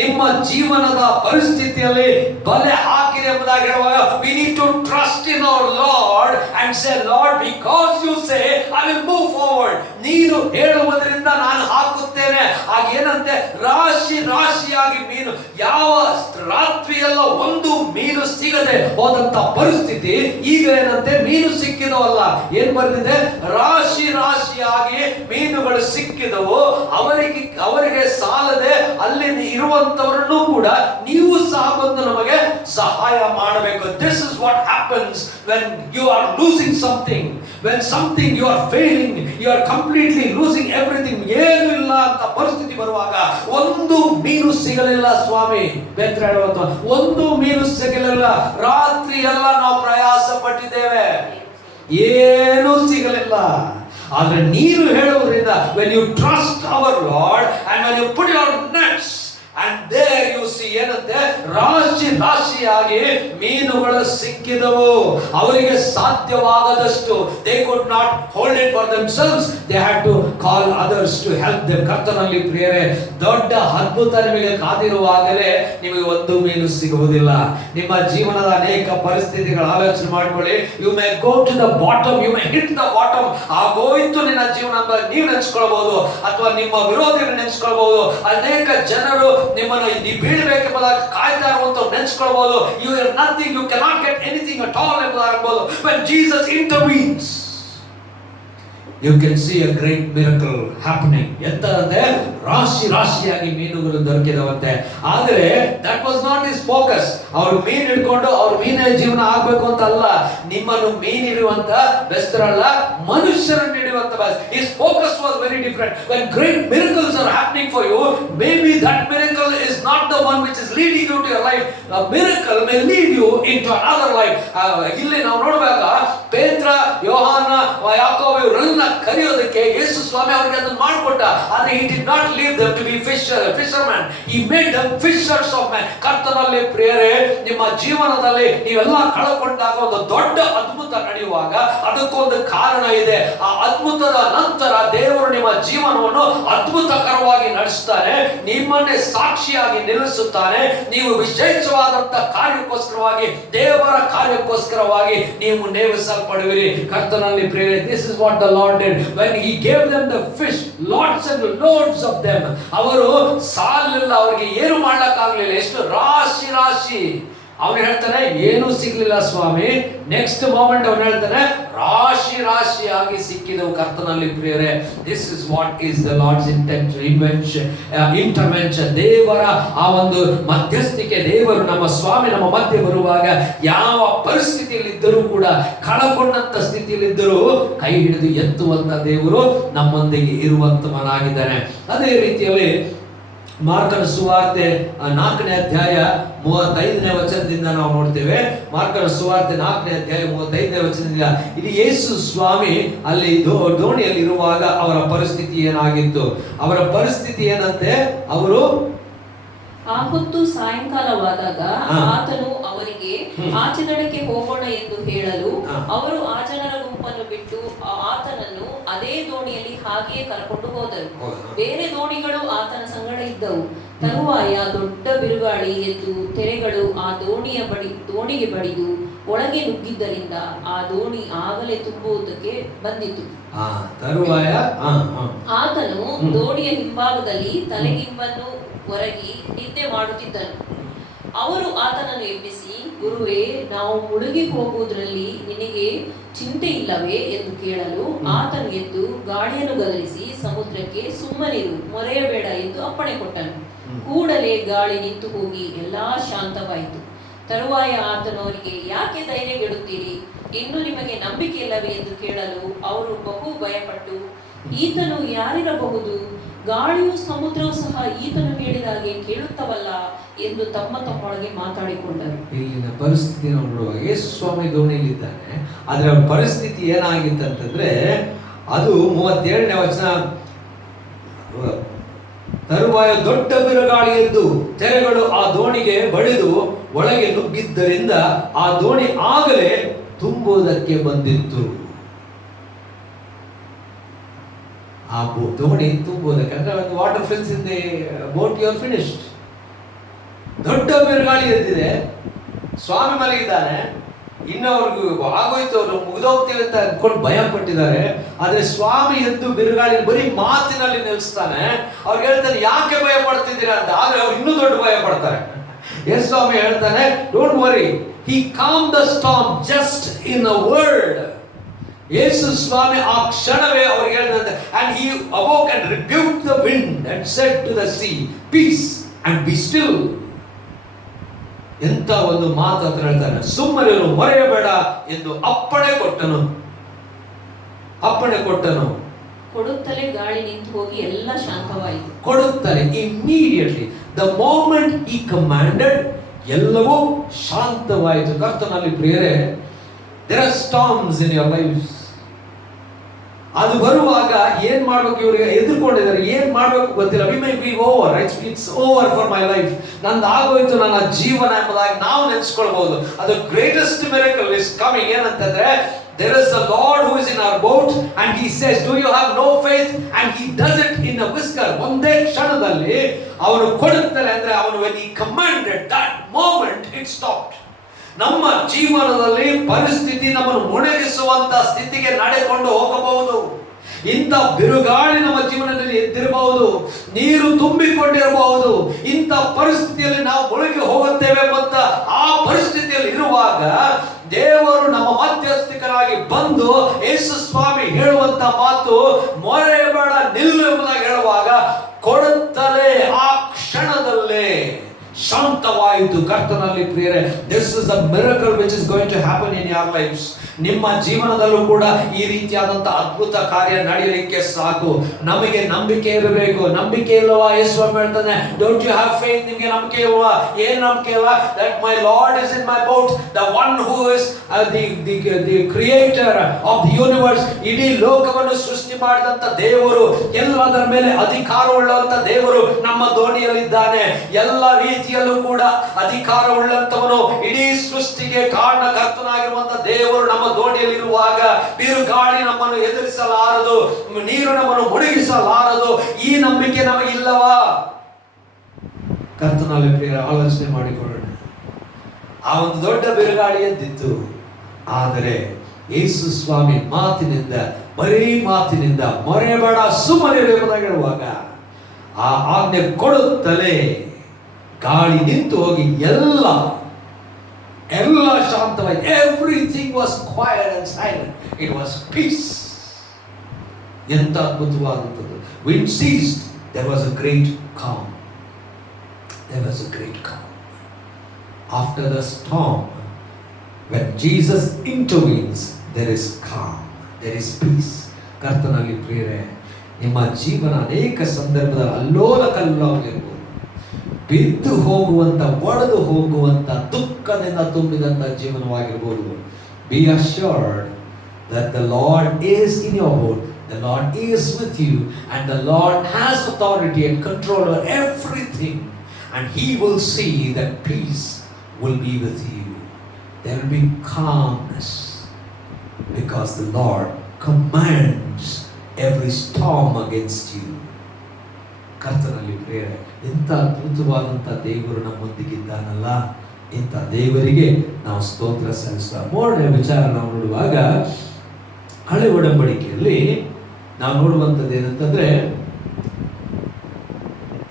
ನಿಮ್ಮ ಜೀವನದ ಪರಿಸ್ಥಿತಿಯಲ್ಲಿ ಬಲೆ ಹಾಕಿದೆ ಎಂಬುದಾಗಿ ಹೇಳುವಾಗ, we need to trust in our Lord and say, Lord, because you say I will move forward. ನೀನು ಹೇಳುವುದರಿಂದ ನಾನು ಹಾಕುತ್ತೇನೆ. ಹಾಗೇನಂತೆ, ರಾಶಿ ರಾಶಿಯಾಗಿ ಮೀನು, ಯಾವ ರಾತ್ರಿಯೆಲ್ಲ ಒಂದು ಮೀನು ಸಿಗದೆ ಹೋದಂತ ಪರಿಸ್ಥಿತಿ ಈಗ ಏನಂತೆ, ಮೀನು ಸಿಕ್ಕಿದವಲ್ಲ, ಏನ್ ಬರೆದಿದೆ, ರಾಶಿ ರಾಶಿಯಾಗಿ ಮೀನುಗಳು ಸಿಕ್ಕಿದವು. ಅವರಿಗೆ ಸಾಲದೆ ಅಲ್ಲಿ ಇರುವಂತವರನ್ನು ಕೂಡ ನೀವು ಸಹ ಬಂದು ನಮಗೆ ಸಹಾಯ ಮಾಡಬೇಕು. This is what happens when you are losing something, when something you are failing, you are completely losing everything. ಏನು ಇಲ್ಲ ಅಂತ ಪರಿಸ್ಥಿತಿ ಬರುವಾಗ, ಒಂದು ಮೀನು ಸಿಗಲಿಲ್ಲ ಸ್ವಾಮಿ, ಬೇತ್ರ ಹೇಳುವಂತ ಒಂದು ಮೀನು ಸಿಗಲಿಲ್ಲ. ರಾತ್ರಿ ಎಲ್ಲ ನಾವು ಪ್ರಯಾಸ ಪಟ್ಟಿದ್ದೇವೆ, ಏನೂ ಸಿಗಲಿಲ್ಲ. ಆದ್ರೆ ನೀನು ಹೇಳುವುದರಿಂದ, when you trust our Lord and when you put your nets and there you see, ಏನಂತೆ, ರಾಶಿ ರಾಶಿಯಾಗಿ ಮೀನುಗಳು ಸಿಕ್ಕಿದವು. ಅವರಿಗೆ ಸಾಧ್ಯವಾಗದಷ್ಟು they could not hold it for themselves, they had to call others to help them. ಕರ್ತನಲ್ಲಿ ಪ್ರಿಯರೇ, ದೊಡ್ಡ ಅದ್ಭುತ ನಿಮಗೆ ಕಾದಿರುವಾಗಲೇ ನಿಮಗೆ ಒಂದು ಮೀನು ಸಿಗುವುದಿಲ್ಲ. ನಿಮ್ಮ ಜೀವನದ ಅನೇಕ ಪರಿಸ್ಥಿತಿಗಳ ಆಲೋಚನೆ ಮಾಡಿಕೊಳ್ಳಿ. you may go to the bottom, you may hit the bottom. ಆಗೋಯ್ತು ನಿನ್ನ ಜೀವನ ಅಂತ ನೀವು ನೆನೆಸ್ಕೊಳ್ಬಹುದು, ಅಥವಾ ನಿಮ್ಮ ವಿರೋಧಿಗಳು ನೆನೆಸ್ಕೊಳ್ಬಹುದು. ಅನೇಕ ಜನರು ನಿಮ್ಮನ್ನು ಬೀಳಬೇಕೆಂಬುದಾಗಿ ಕಾಯ್ತಾ ಇರುವಂತವ್ರು ನೆನೆಸ್ಕೊಳ್ಬಹುದು. you are nothing, you cannot get anything at all ಎಂಬುದಾಗಬಹುದು. when Jesus intervenes, you can see a great miracle happening. ಎಂತಂದ್ರೆ ರಾಶಿ ರಾಶಿಯಾಗಿ ಮೀನುಗಳು ದೊರಕಿದವಂತೆ. ಆದರೆ that was not his focus. ಅವರು ಮೀನು ಹಿಡ್ಕೊಂಡು ಅವ್ರ ಮೀನಿನ ಜೀವನ ಆಗ್ಬೇಕು ಅಂತ ಅಲ್ಲ, ನಿಮ್ಮನ್ನು ಮೀನು ಹಿಡಿಯುವಂತ ಬೆಸ್ತರಲ್ಲ, ಮನುಷ್ಯರನ್ನು ಹಿಡಿಯುವಂತ. His focus was very different. When great miracles are happening for you, maybe that miracle is not the one which is leading you to your life. A miracle may lead you into another life. ಇಲ್ಲಿ ನಾವು ನೋಡುವಾಗ ಪೇತ್ರ, ಯೋಹಾನ, ಯಾಕೋಬ ಇವರನ್ನ ಕರೆಯೋದಕ್ಕೆ ಯೇಸು ಸ್ವಾಮಿ ಅವರಿಗೆ ಅದನ್ನು ಮಾಡಿಕೊಟ್ಟ. ಆದರೆ he did not leave them to be fishermen. He made them fishers of men. ಕರ್ತನಲ್ಲಿ ಪ್ರಿಯರೇ, ನಿಮ್ಮ ಜೀವನದಲ್ಲಿ ನೀವೆಲ್ಲ ಕಳಕೊಂಡಾಗ ಒಂದು ದೊಡ್ಡ ಅದ್ಭುತ ನಡೆಯುವಾಗ ಅದಕ್ಕೊಂದು ಕಾರಣ ಇದೆ. ಆ ಅದ್ಭುತದ ನಂತರ ದೇವರು ನಿಮ್ಮ ಜೀವನವನ್ನು ಅದ್ಭುತಕರವಾಗಿ ನಡೆಸುತ್ತಾನೆ, ನಿಮ್ಮನ್ನೇ ಸಾಕ್ಷಿಯಾಗಿ ನಿಲ್ಲಿಸುತ್ತಾನೆ. ನೀವು ವಿಶೇಷವಾದಂತ ಕಾರ್ಯಕ್ಕೋಸ್ಕರವಾಗಿ, ದೇವರ ಕಾರ್ಯಕ್ಕೋಸ್ಕರವಾಗಿ ನೀವು ನೇಮಿಸಲ್ಪಡುವಿರಿ. ಕರ್ತನಲ್ಲಿ ಪ್ರಿಯರೇ, this is what the Lord did when he gave them the fish, lots and loads of them. ಅವರು ಸಾಲಿಲ್ಲ, ಅವರಿಗೆ ಏನು ಮಾಡ್ಲಕ್ಕಾಗ್ಲಿಲ್ಲ, ಎಷ್ಟು ರಾಶಿ ರಾಶಿ. ಅವನು ಹೇಳ್ತಾನೆ ಏನು ಸಿಗ್ಲಿಲ್ಲ ಸ್ವಾಮಿ. ನೆಕ್ಸ್ಟ್ ಮೊಮೆಂಟ್ ಅವನು ಹೇಳ್ತಾನೆ ರಾಶಿ ರಾಶಿಯಾಗಿ ಸಿಕ್ಕಿದವು. ಕರ್ತನಲ್ಲಿ ಪ್ರಿಯರೇ, this is what is the Lord's intervention. ದೇವರ ಆ ಒಂದು ಮಧ್ಯಸ್ಥಿಕೆ, ದೇವರು ನಮ್ಮ ಸ್ವಾಮಿ ನಮ್ಮ ಮಧ್ಯೆ ಬರುವಾಗ ಯಾವ ಪರಿಸ್ಥಿತಿಯಲ್ಲಿ ಇದ್ದರೂ ಕೂಡ, ಕಳಕೊಂಡಂತ ಸ್ಥಿತಿಯಲ್ಲಿದ್ದರೂ ಕೈ ಹಿಡಿದು ಎತ್ತುವಂತ ದೇವರು ನಮ್ಮೊಂದಿಗೆ ಇರುವಂತವನಾಗಿದ್ದಾನೆ. ಅದೇ ರೀತಿಯಲ್ಲಿ ಮಾರ್ಕನ ಸುವಾರ್ತೆ 4ನೇ ಅಧ್ಯಾಯ 35ನೇ ವಚನದಿಂದ ನಾವು ನೋಡ್ತೇವೆ. ಮಾರ್ಕನ ಸುವಾರ್ತೆ 4ನೇ ಅಧ್ಯಾಯ 35ನೇ ವಚನದಿಂದ, ಇದು ಯೇಸು ಸ್ವಾಮಿ ಅಲ್ಲಿ ದೋಣಿಯಲ್ಲಿ ಇರುವಾಗ ಅವರ ಪರಿಸ್ಥಿತಿ ಏನಾಗಿತ್ತು? ಅವರ ಪರಿಸ್ಥಿತಿ ಏನಂತೆ, ಅವರು ಆ ಹೊತ್ತು ಸಾಯಂಕಾಲವಾದಾಗ ಆತನು ಅವರಿಗೆ ಆಚೆದಡಕ್ಕೆ ಹೋಗೋಣ ಎಂದು ಹೇಳಲು ಅವರು ಆ ಜನರ ಗುಂಪನ್ನು ಬಿಟ್ಟು ಆತನನ್ನು ಅದೇ ದೋಣಿಯಲ್ಲಿ ಹಾಗೆಯೇ ಕರ್ಕೊಂಡು ಹೋದರು. ಬೇರೆ ದೋಣಿಗಳು ಆತನ ಸಂಗಡ ಇದ್ದವು. ತರುವಾಯ ದೊಡ್ಡ ಬಿರುಗಾಳಿ ಎದ್ದು ತೆರೆಗಳು ಆ ದೋಣಿಗೆ ಬಡಿದು ಒಳಗೆ ನುಗ್ಗಿದ್ದರಿಂದ ಆ ದೋಣಿ ಆಗಲೇ ತುಂಬುವುದಕ್ಕೆ ಬಂದಿತು. ಆತನು ದೋಣಿಯ ಹಿಂಭಾಗದಲ್ಲಿ ತಲೆಗಿಂಬನ್ನು ಹೊರಗಿ ನಿದ್ದೆ ಮಾಡುತ್ತಿದ್ದನು. ಅವರು ಆತನನ್ನು ಎಬ್ಬಿಸಿ, ಗುರುವೇ, ನಾವು ಮುಳುಗಿ ಹೋಗುವುದರಲ್ಲಿ ನಿನಗೆ ಚಿಂತೆ ಇಲ್ಲವೇ ಎಂದು ಕೇಳಲು ಆತನು ಎದ್ದು ಗಾಳಿಯನ್ನು ಗದರಿಸಿ ಸಮುದ್ರಕ್ಕೆ, ಸುಮ್ಮನಿರು, ಮೊರೆಯಬೇಡ ಎಂದು ಅಪ್ಪಣೆ ಕೊಟ್ಟನು. ಕೂಡಲೇ ಗಾಳಿ ನಿಂತು ಹೋಗಿ ಎಲ್ಲಾ ಶಾಂತವಾಯಿತು. ತರುವಾಯ ಆತನು ಅವರಿಗೆ, ಯಾಕೆ ಧೈರ್ಯಗೆಡುತ್ತೀರಿ? ಇನ್ನು ನಿಮಗೆ ನಂಬಿಕೆ ಇಲ್ಲವೇ ಎಂದು ಕೇಳಲು ಅವರು ಬಹು ಭಯಪಟ್ಟು, ಈತನು ಯಾರಿರಬಹುದು? ಗಾಳಿಯು ಸಮುದ್ರವು ಸಹ ಈತನು ಹೇಳಿದಾಗೆ ಕೇಳುತ್ತವಲ್ಲ ಎಂದು ತಮ್ಮೊಳಗೆ ಮಾತಾಡಿಕೊಂಡರು. ಇಲ್ಲಿನ ಪರಿಸ್ಥಿತಿ ನಾವು ನೋಡುವಾಗ ಯೇಸು ಸ್ವಾಮಿ ದೋಣಿಯಲ್ಲಿದ್ದಾನೆ. ಆದ್ರೆ ಅವರ ಪರಿಸ್ಥಿತಿ ಏನಾಗಿತ್ತಂತಂದ್ರೆ, ಅದು 37ನೇ ವಚನ, ತರುವಾಯ ದೊಡ್ಡ ಬಿರುಗಾಳಿ ಎದ್ದು ತೆರೆಗಳು ಆ ದೋಣಿಗೆ ಬಡಿದು ಒಳಗೆ ನುಗ್ಗಿದ್ದರಿಂದ ಆ ದೋಣಿ ಆಗಲೇ ತುಂಬುವುದಕ್ಕೆ ಬಂದಿತ್ತು. ಆ ದೋಣಿ ತುಂಬುವುದಕ್ಕೆ ಅಂದ್ರೆ water fills in the boat, you are finished. ದೊಡ್ಡ ಬಿರುಗಾಳಿ ಎದ್ದಿದೆ, ಸ್ವಾಮಿ ಮಲಗಿದ್ದಾನೆ, ಇನ್ನವ್ರಿಗೂ ಆಗೋಯ್ತು, ಅವರು ಮುಗಿದೋಗ್ತೀವಿ ಅಂತ ಅಂದ್ಕೊಂಡು ಭಯ ಪಟ್ಟಿದ್ದಾರೆ. ಆದ್ರೆ ಸ್ವಾಮಿ ಎದ್ದು ಬಿರುಗಾಳಿ ಬರೀ ಮಾತಿನಲ್ಲಿ ನಿಲ್ಲಿಸ್ತಾನೆ. ಅವ್ರಿಗೆ ಹೇಳ್ತಾನೆ, ಯಾಕೆ ಭಯ ಪಡ್ತಿದ್ದೀರಾ ಅಂತ. ಆದ್ರೆ ಅವ್ರು ಇನ್ನೂ ದೊಡ್ಡ ಭಯ ಪಡ್ತಾರೆ. ಯೇಸು ಸ್ವಾಮಿ ಹೇಳ್ತಾನೆ, don't worry, he calmed the storm just in a word. ಯೇಸು ಸ್ವಾಮಿ ಆ ಕ್ಷಣವೇ ಅವ್ರಿಗೆ ಹೇಳಿದಂತೆ, and he awoke and rebuked the wind and said to the sea, peace and be still. ಎಂತ ಒಂದು ಮಾತು ಅಂತ ಹೇಳ್ತಾನೆ, ಸುಮ್ಮನಿರು, ಮರೆಯಬೇಡ ಎಂದು ಅಪ್ಪಣೆ ಕೊಟ್ಟನು. ಕೊಡುತ್ತಲೇ ಗಾಳಿ ನಿಂತು ಹೋಗಿ ಎಲ್ಲ ಶಾಂತವಾಯಿತು. ಕೊಡುತ್ತಲೇ, immediately, the moment he commanded, ಎಲ್ಲವೂ ಶಾಂತವಾಯಿತು. ಕರ್ತನಲ್ಲಿ ಪ್ರಿಯರೇ, there are storms in your lives. ಅದು ಬರುವಾಗ ಏನ್ ಮಾಡ್ಬೇಕು, ಇವರಿಗೆ ಎದುರ್ಕೊಂಡಿದ್ದಾರೆ, ಏನ್ ಮಾಡ್ಬೇಕು ಗೊತ್ತಿಲ್ಲ. we may be over, it's over for my life, ನಂದು ಆಗೋಯ್ತು ನನ್ನ ಜೀವನ ಎಂಬುದಾಗಿ ನಾವು ನೆನೆಸ್ಕೊಳ್ಬಹುದು. ಅದು ಗ್ರೇಟೆಸ್ಟ್ ಮಿರಕಲ್ is coming. ಏನಂತಂದ್ರೆ, there is the Lord who is in our boat and he says, do you have no faith? And he does it in a whisker. ಒಂದೇ ಕ್ಷಣದಲ್ಲಿ ಅವನು ಕೊಡುತ್ತಾರೆ. ಅಂದ್ರೆ ಅವನು when he commanded, that moment it stopped. ನಮ್ಮ ಜೀವನದಲ್ಲಿ ಪರಿಸ್ಥಿತಿ ನಮ್ಮನ್ನು ಮುಳುಗಿಸುವಂತ ಸ್ಥಿತಿಗೆ ನಡೆಕೊಂಡು ಹೋಗಬಹುದು. ಇಂಥ ಬಿರುಗಾಳಿ ನಮ್ಮ ಜೀವನದಲ್ಲಿ ಎದ್ದಿರಬಹುದು, ನೀರು ತುಂಬಿಕೊಂಡಿರಬಹುದು. ಇಂಥ ಪರಿಸ್ಥಿತಿಯಲ್ಲಿ ನಾವು ಮುಳುಗಿ ಹೋಗುತ್ತೇವೆ. ಮತ್ತು ಆ ಪರಿಸ್ಥಿತಿಯಲ್ಲಿ ಇರುವಾಗ ದೇವರು ನಮ್ಮ ಮಧ್ಯಸ್ಥಿಕರಾಗಿ ಬಂದು ಯೇಸು ಸ್ವಾಮಿ ಹೇಳುವಂತ ಮಾತು ಮೊರೆಬೇಡ ನಿಲ್ಲು ಎಂಬುದಾಗಿ ಹೇಳುವಾಗ ಕೊಡುತ್ತಲೇ ಆ ಕ್ಷಣದಲ್ಲೇ ಶಾಂತವಾಯಿತು. ಕರ್ತನಲ್ಲಿ ಪ್ರಿಯರೇ, this is a miracle which is going to happen in your lifes. ನಿಮ್ಮ ಜೀವನದಲ್ಲೂ ಕೂಡ ಈ ರೀತಿಯಾದಂತ ಅದ್ಭುತ ಕಾರ್ಯ ನಡೆಯಲಿಕ್ಕೆ ಸಾಕು. ನಮಗೆ ನಂಬಿಕೆ ಇರಬೇಕು. ನಂಬಿಕೆ ಇಲ್ಲವಾ? ಯೇಸು ಹೇಳ್ತಾನೆ, ಡೋಂಟ್ ಯು ಹ್ಯಾವ್ ಫೇತ್? ನಿಮಗೆ ನಂಬಿಕೆ ಇಲ್ವಾ? ಏನ್ ನಂಬಿಕೆ ಇಲ್ಲ? That my lord is in my boat, the one who is the creator of the universe. ಇಡೀ ಲೋಕವನ್ನು ಸೃಷ್ಟಿ ಮಾಡಿದಂತ ದೇವರು, ಎಲ್ಲದರ ಮೇಲೆ ಅಧಿಕಾರವುಳ್ಳಂತ ದೇವರು ನಮ್ಮ ದೋಣಿಯಲ್ಲಿದ್ದಾನೆ. ಎಲ್ಲ ರೀತಿಯಲ್ಲೂ ಕೂಡ ಅಧಿಕಾರವುಳ್ಳಂತವನು, ಇಡೀ ಸೃಷ್ಟಿಗೆ ಕಾರಣಕರ್ತನಾಗಿರುವಂತ ದೇವರು ನಮ್ಮ ದೋಣಿಯಲ್ಲಿರುವಾಗ ಬಿರುಗಾಳಿ ನಮ್ಮನ್ನು ಎದುರಿಸಲಾರದು, ನೀರು ನಮ್ಮನ್ನು ಮುಳುಗಿಸಲಾರದು. ಈ ನಂಬಿಕೆ ನಮಗಿಲ್ಲವಾ? ಕರ್ತನಲ್ಲಿ ಪ್ರಿಯರ, ಆಲೋಚನೆ ಮಾಡಿಕೊಳ್ಳೋಣ. ಆ ಒಂದು ದೊಡ್ಡ ಬಿರುಗಾಳಿ ಎದ್ದಿತ್ತು, ಆದರೆ ಯೇಸು ಸ್ವಾಮಿ ಮಾತಿನಿಂದ, ಬರೀ ಮಾತಿನಿಂದ ಮೊರೆಬೇಡ ಸುಮ್ಮನಿರು ಎಂಬುದಾಗಿ ಹೇಳುವಾಗ ಆ ಆಜ್ಞೆ ಕೊಡುತ್ತಲೇ ಗಾಳಿ ನಿಂತು ಹೋಗಿ ಎಲ್ಲ ಶಾಂತವಾಯಿತು. Everything was quiet and silent. It was peace. ಎಂತ ಅದ್ಭುತವಾದಂಥದ್ದು. Wind ceased, there was a great calm. There was a great calm. After the storm, when Jesus intervenes, there is calm, there is peace. ಕರ್ತನಲ್ಲಿ ಪ್ರಿಯರೇ, ನಿಮ್ಮ ಜೀವನ ಅನೇಕ ಸಂದರ್ಭದಲ್ಲಿ ಅಲ್ಲೋಲ ಕಲ್ಲೋಗಿರ್ಬೋದು, ಬಿದ್ದು ಹೋಗುವಂತ, ಒಡೆದು ಹೋಗುವಂತ, ದುಃಖದಿಂದ ತುಂಬಿದಂತ ಜೀವನವಾಗಿರ್ಬೋದು. Be assured that the Lord is in your boat, the Lord is with you, and the Lord has authority and control over everything. And He will see that peace will be with you. There will be calmness because the Lord commands every storm against you. ಕರ್ತನಲ್ಲಿ ಪ್ರಿಯರೇ, ಇಂಥ ಅದ್ಭುತವಾದಂಥ ದೇವರು ನಮ್ಮೊಂದಿಗಿದ್ದಾನಲ್ಲ, ಇಂಥ ದೇವರಿಗೆ ನಾವು ಸ್ತೋತ್ರ ಸಲ್ಲಿಸುವ. ಮೂರನೇ ವಿಚಾರ ನಾವು ನೋಡುವಾಗ, ಹಳೆ ಒಡಂಬಡಿಕೆಯಲ್ಲಿ ನಾವು ನೋಡುವಂಥದ್ದು ಏನಂತಂದ್ರೆ,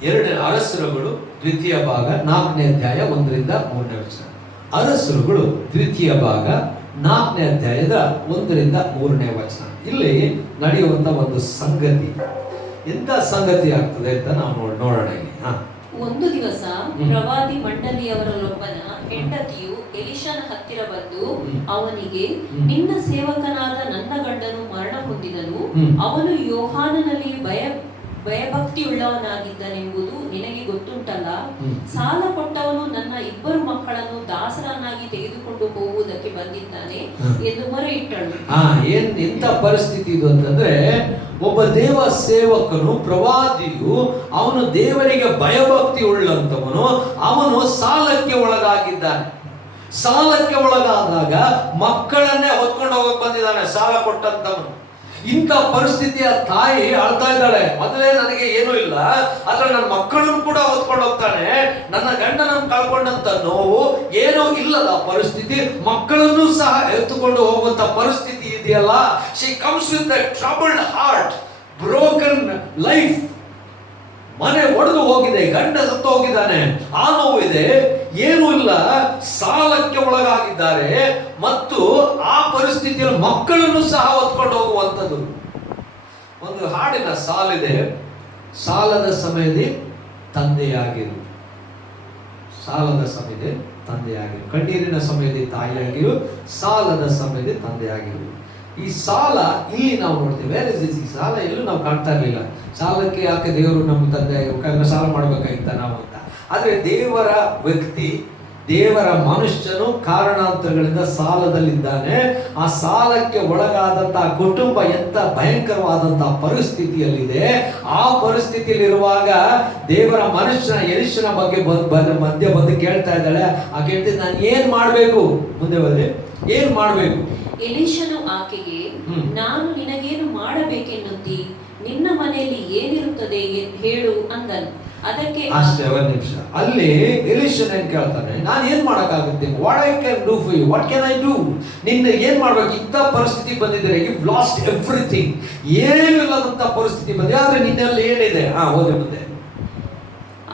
2 ಅರಸರುಗಳು ದ್ವಿತೀಯ ಭಾಗ 4ನೇ ಅಧ್ಯಾಯ 1-3 ವಚನ. ಅರಸರುಗಳು ದ್ವಿತೀಯ ಭಾಗ 4ನೇ ಅಧ್ಯಾಯದ 1-3 ವಚನ. ಇಲ್ಲಿ ನಡೆಯುವಂತ ಒಂದು ಸಂಗತಿ, ಎಂತ ಸಂಗತಿ ಆಗ್ತದೆ ಅಂತ ನಾವು ನೋಡೋಣ. ಒಂದು ದಿವಸ ಪ್ರವಾದಿ ಮಂಡಳಿಯವರಲ್ಲೊಬ್ಬನ ಹೆಂಡತಿಯು ಎಲಿಷನ ಹತ್ತಿರ ಬಂದು ಅವನಿಗೆ, ನಿನ್ನ ಸೇವಕನಾದ ನನ್ನ ಗಂಡನು ಮರಣ ಹೊಂದಿದನು, ಅವನು ಯೋಹಾನನಲ್ಲಿ ಭಯಭಕ್ತಿಯುಳ್ಳವನಾಗಿದ್ದನೆಂಬುದು ನಿನಗೆ ಗೊತ್ತುಂಟಲ್ಲ. ಸಾಲ ಕೊಟ್ಟವನು ನನ್ನ 2 ಮಕ್ಕಳನ್ನು ದಾಸರನ್ನಾಗಿ ತೆಗೆದುಕೊಂಡು ಹೋಗುವುದಕ್ಕೆ ಬಂದಿದ್ದಾನೆ ಎಂದು ಮೊರೆ ಇಟ್ಟಳು. ಎಂತ ಪರಿಸ್ಥಿತಿ ಇದು ಅಂತಂದ್ರೆ, ಒಬ್ಬ ದೇವ ಸೇವಕನು, ಪ್ರವಾದಿಯು, ಅವನು ದೇವರಿಗೆ ಭಯಭಕ್ತಿ ಉಳ್ಳಂತವನು, ಅವನು ಸಾಲಕ್ಕೆ ಒಳಗಾಗಿದ್ದಾನೆ. ಸಾಲಕ್ಕೆ ಒಳಗಾದಾಗ ಮಕ್ಕಳನ್ನೇ ಹೊತ್ಕೊಂಡು ಹೋಗಕ್ಕೆ ಬಂದಿದ್ದಾನೆ ಸಾಲ ಕೊಟ್ಟಂತವನು. ಇಂಥ ಪರಿಸ್ಥಿತಿಯ ತಾಯಿ ಅಳ್ತಾ ಇದ್ದಾಳೆ, ಮೊದಲೇ ನನಗೆ ಏನೂ ಇಲ್ಲ, ಆದ್ರೆ ನನ್ನ ಮಕ್ಕಳನ್ನು ಕೂಡ ಹೊತ್ಕೊಂಡು ಹೋಗ್ತಾನೆ, ನನ್ನ ಗಂಡನನ್ನು ಕಳ್ಕೊಂಡಂತ ನೋವು, ಏನೂ ಇಲ್ಲದ ಪರಿಸ್ಥಿತಿ, ಮಕ್ಕಳನ್ನು ಸಹ ಎತ್ತುಕೊಂಡು ಹೋಗುವಂತ ಪರಿಸ್ಥಿತಿ ಇದೆಯಲ್ಲ. She comes with A troubled heart, broken life. ಮನೆ ಒಡೆದು ಹೋಗಿದೆ, ಗಂಡ ಸತ್ತು ಹೋಗಿದ್ದಾನೆ, ಆ ನೋವು ಇದೆ, ಏನೂ ಇಲ್ಲ, ಸಾಲಕ್ಕೆ ಒಳಗಾಗಿದ್ದಾರೆ, ಮತ್ತು ಆ ಪರಿಸ್ಥಿತಿಯಲ್ಲಿ ಮಕ್ಕಳನ್ನು ಸಹ ಹೊತ್ಕೊಂಡು ಹೋಗುವಂಥದ್ದು. ಒಂದು ಹಾಡಿನ ಸಾಲಿದೆ, ಸಾಲದ ಸಮಯದಲ್ಲಿ ತಂದೆಯಾಗಿರು, ಸಾಲದ ಸಮಯದಲ್ಲಿ ತಂದೆಯಾಗಿರು, ಕಣ್ಣೀರಿನ ಸಮಯದಲ್ಲಿ ತಾಯಿಯಾಗಿರು, ಸಾಲದ ಸಮಯದಲ್ಲಿ ತಂದೆಯಾಗಿರು. ಈ ಸಾಲ ಇಲ್ಲಿ ನಾವು ನೋಡ್ತೇವೆ, ಈ ಸಾಲ ಎಲ್ಲೂ ನಾವು ಕಾಣ್ತಾ ಇರಲಿಲ್ಲ. ಸಾಲಕ್ಕೆ ಯಾಕೆ ದೇವರು ನಮ್ಮ ತಂದೆ ಆಗಿರ್ಬೇಕಾದ್ರೆ ಸಾಲ ಮಾಡ್ಬೇಕಾಗಿತ್ತ ನಾವು ಅಂತ. ಆದ್ರೆ ದೇವರ ವ್ಯಕ್ತಿ, ದೇವರ ಮನುಷ್ಯನು ಕಾರಣಾಂತರಗಳಿಂದ ಸಾಲದಲ್ಲಿದ್ದಾನೆ. ಆ ಸಾಲಕ್ಕೆ ಒಳಗಾದಂತಹ ಕುಟುಂಬ ಎಂತ ಭಯಂಕರವಾದಂತಹ ಪರಿಸ್ಥಿತಿಯಲ್ಲಿದೆ. ಆ ಪರಿಸ್ಥಿತಿಯಲ್ಲಿರುವಾಗ ದೇವರ ಮನುಷ್ಯನ ಎಲಿಷನ ಬಗ್ಗೆ ಮಧ್ಯೆ ಬಂದು ಕೇಳ್ತಾ ಇದ್ದಾಳೆ. ಆ ಕೇಳ್ತಿದ್ದ, ನಾನು ಏನ್ ಮಾಡ್ಬೇಕು? ಮುಂದೆ ಬಂದ್ರೆ ಏನ್ ಮಾಡ್ಬೇಕು? ಎಲಿಷನು ಆಕೆಗೆ, ನಾನು ನಿನಗೇನು ಮಾಡಬೇಕೆನ್ನುತ್ತಿ? ನಿನ್ನ ಮನೆಯಲ್ಲಿ ಏನಿರುತ್ತದೆ ಹೇಳು ಅಂದನು. ಅದಕ್ಕೆ ಅಷ್ಟೇ, ಒಂದು ನಿಮಿಷ. ಅಲ್ಲಿ ಎಲಿಷನ್ ಏನ್ ಕೇಳ್ತಾನೆ, ನಾನು ಏನ್ ಮಾಡಕ್ಕಾಗುತ್ತೆ? What I can do for you, what can I do? ನಿನ್ನ ಏನ್ ಮಾಡ್ಬೇಕು? ಇಂಥ ಪರಿಸ್ಥಿತಿ ಬಂದಿದ್ದಾರೆ, ಯು ಲಾಸ್ಟ್ ಎವ್ರಿಥಿಂಗ್, ಏನೂ ಇಲ್ಲದಂತ ಪರಿಸ್ಥಿತಿ ಬಂದಿದೆ, ಆದ್ರೆ ನಿನ್ನಲ್ಲಿ ಏನಿದೆ? ಓದಿ ಮುಂದೆ.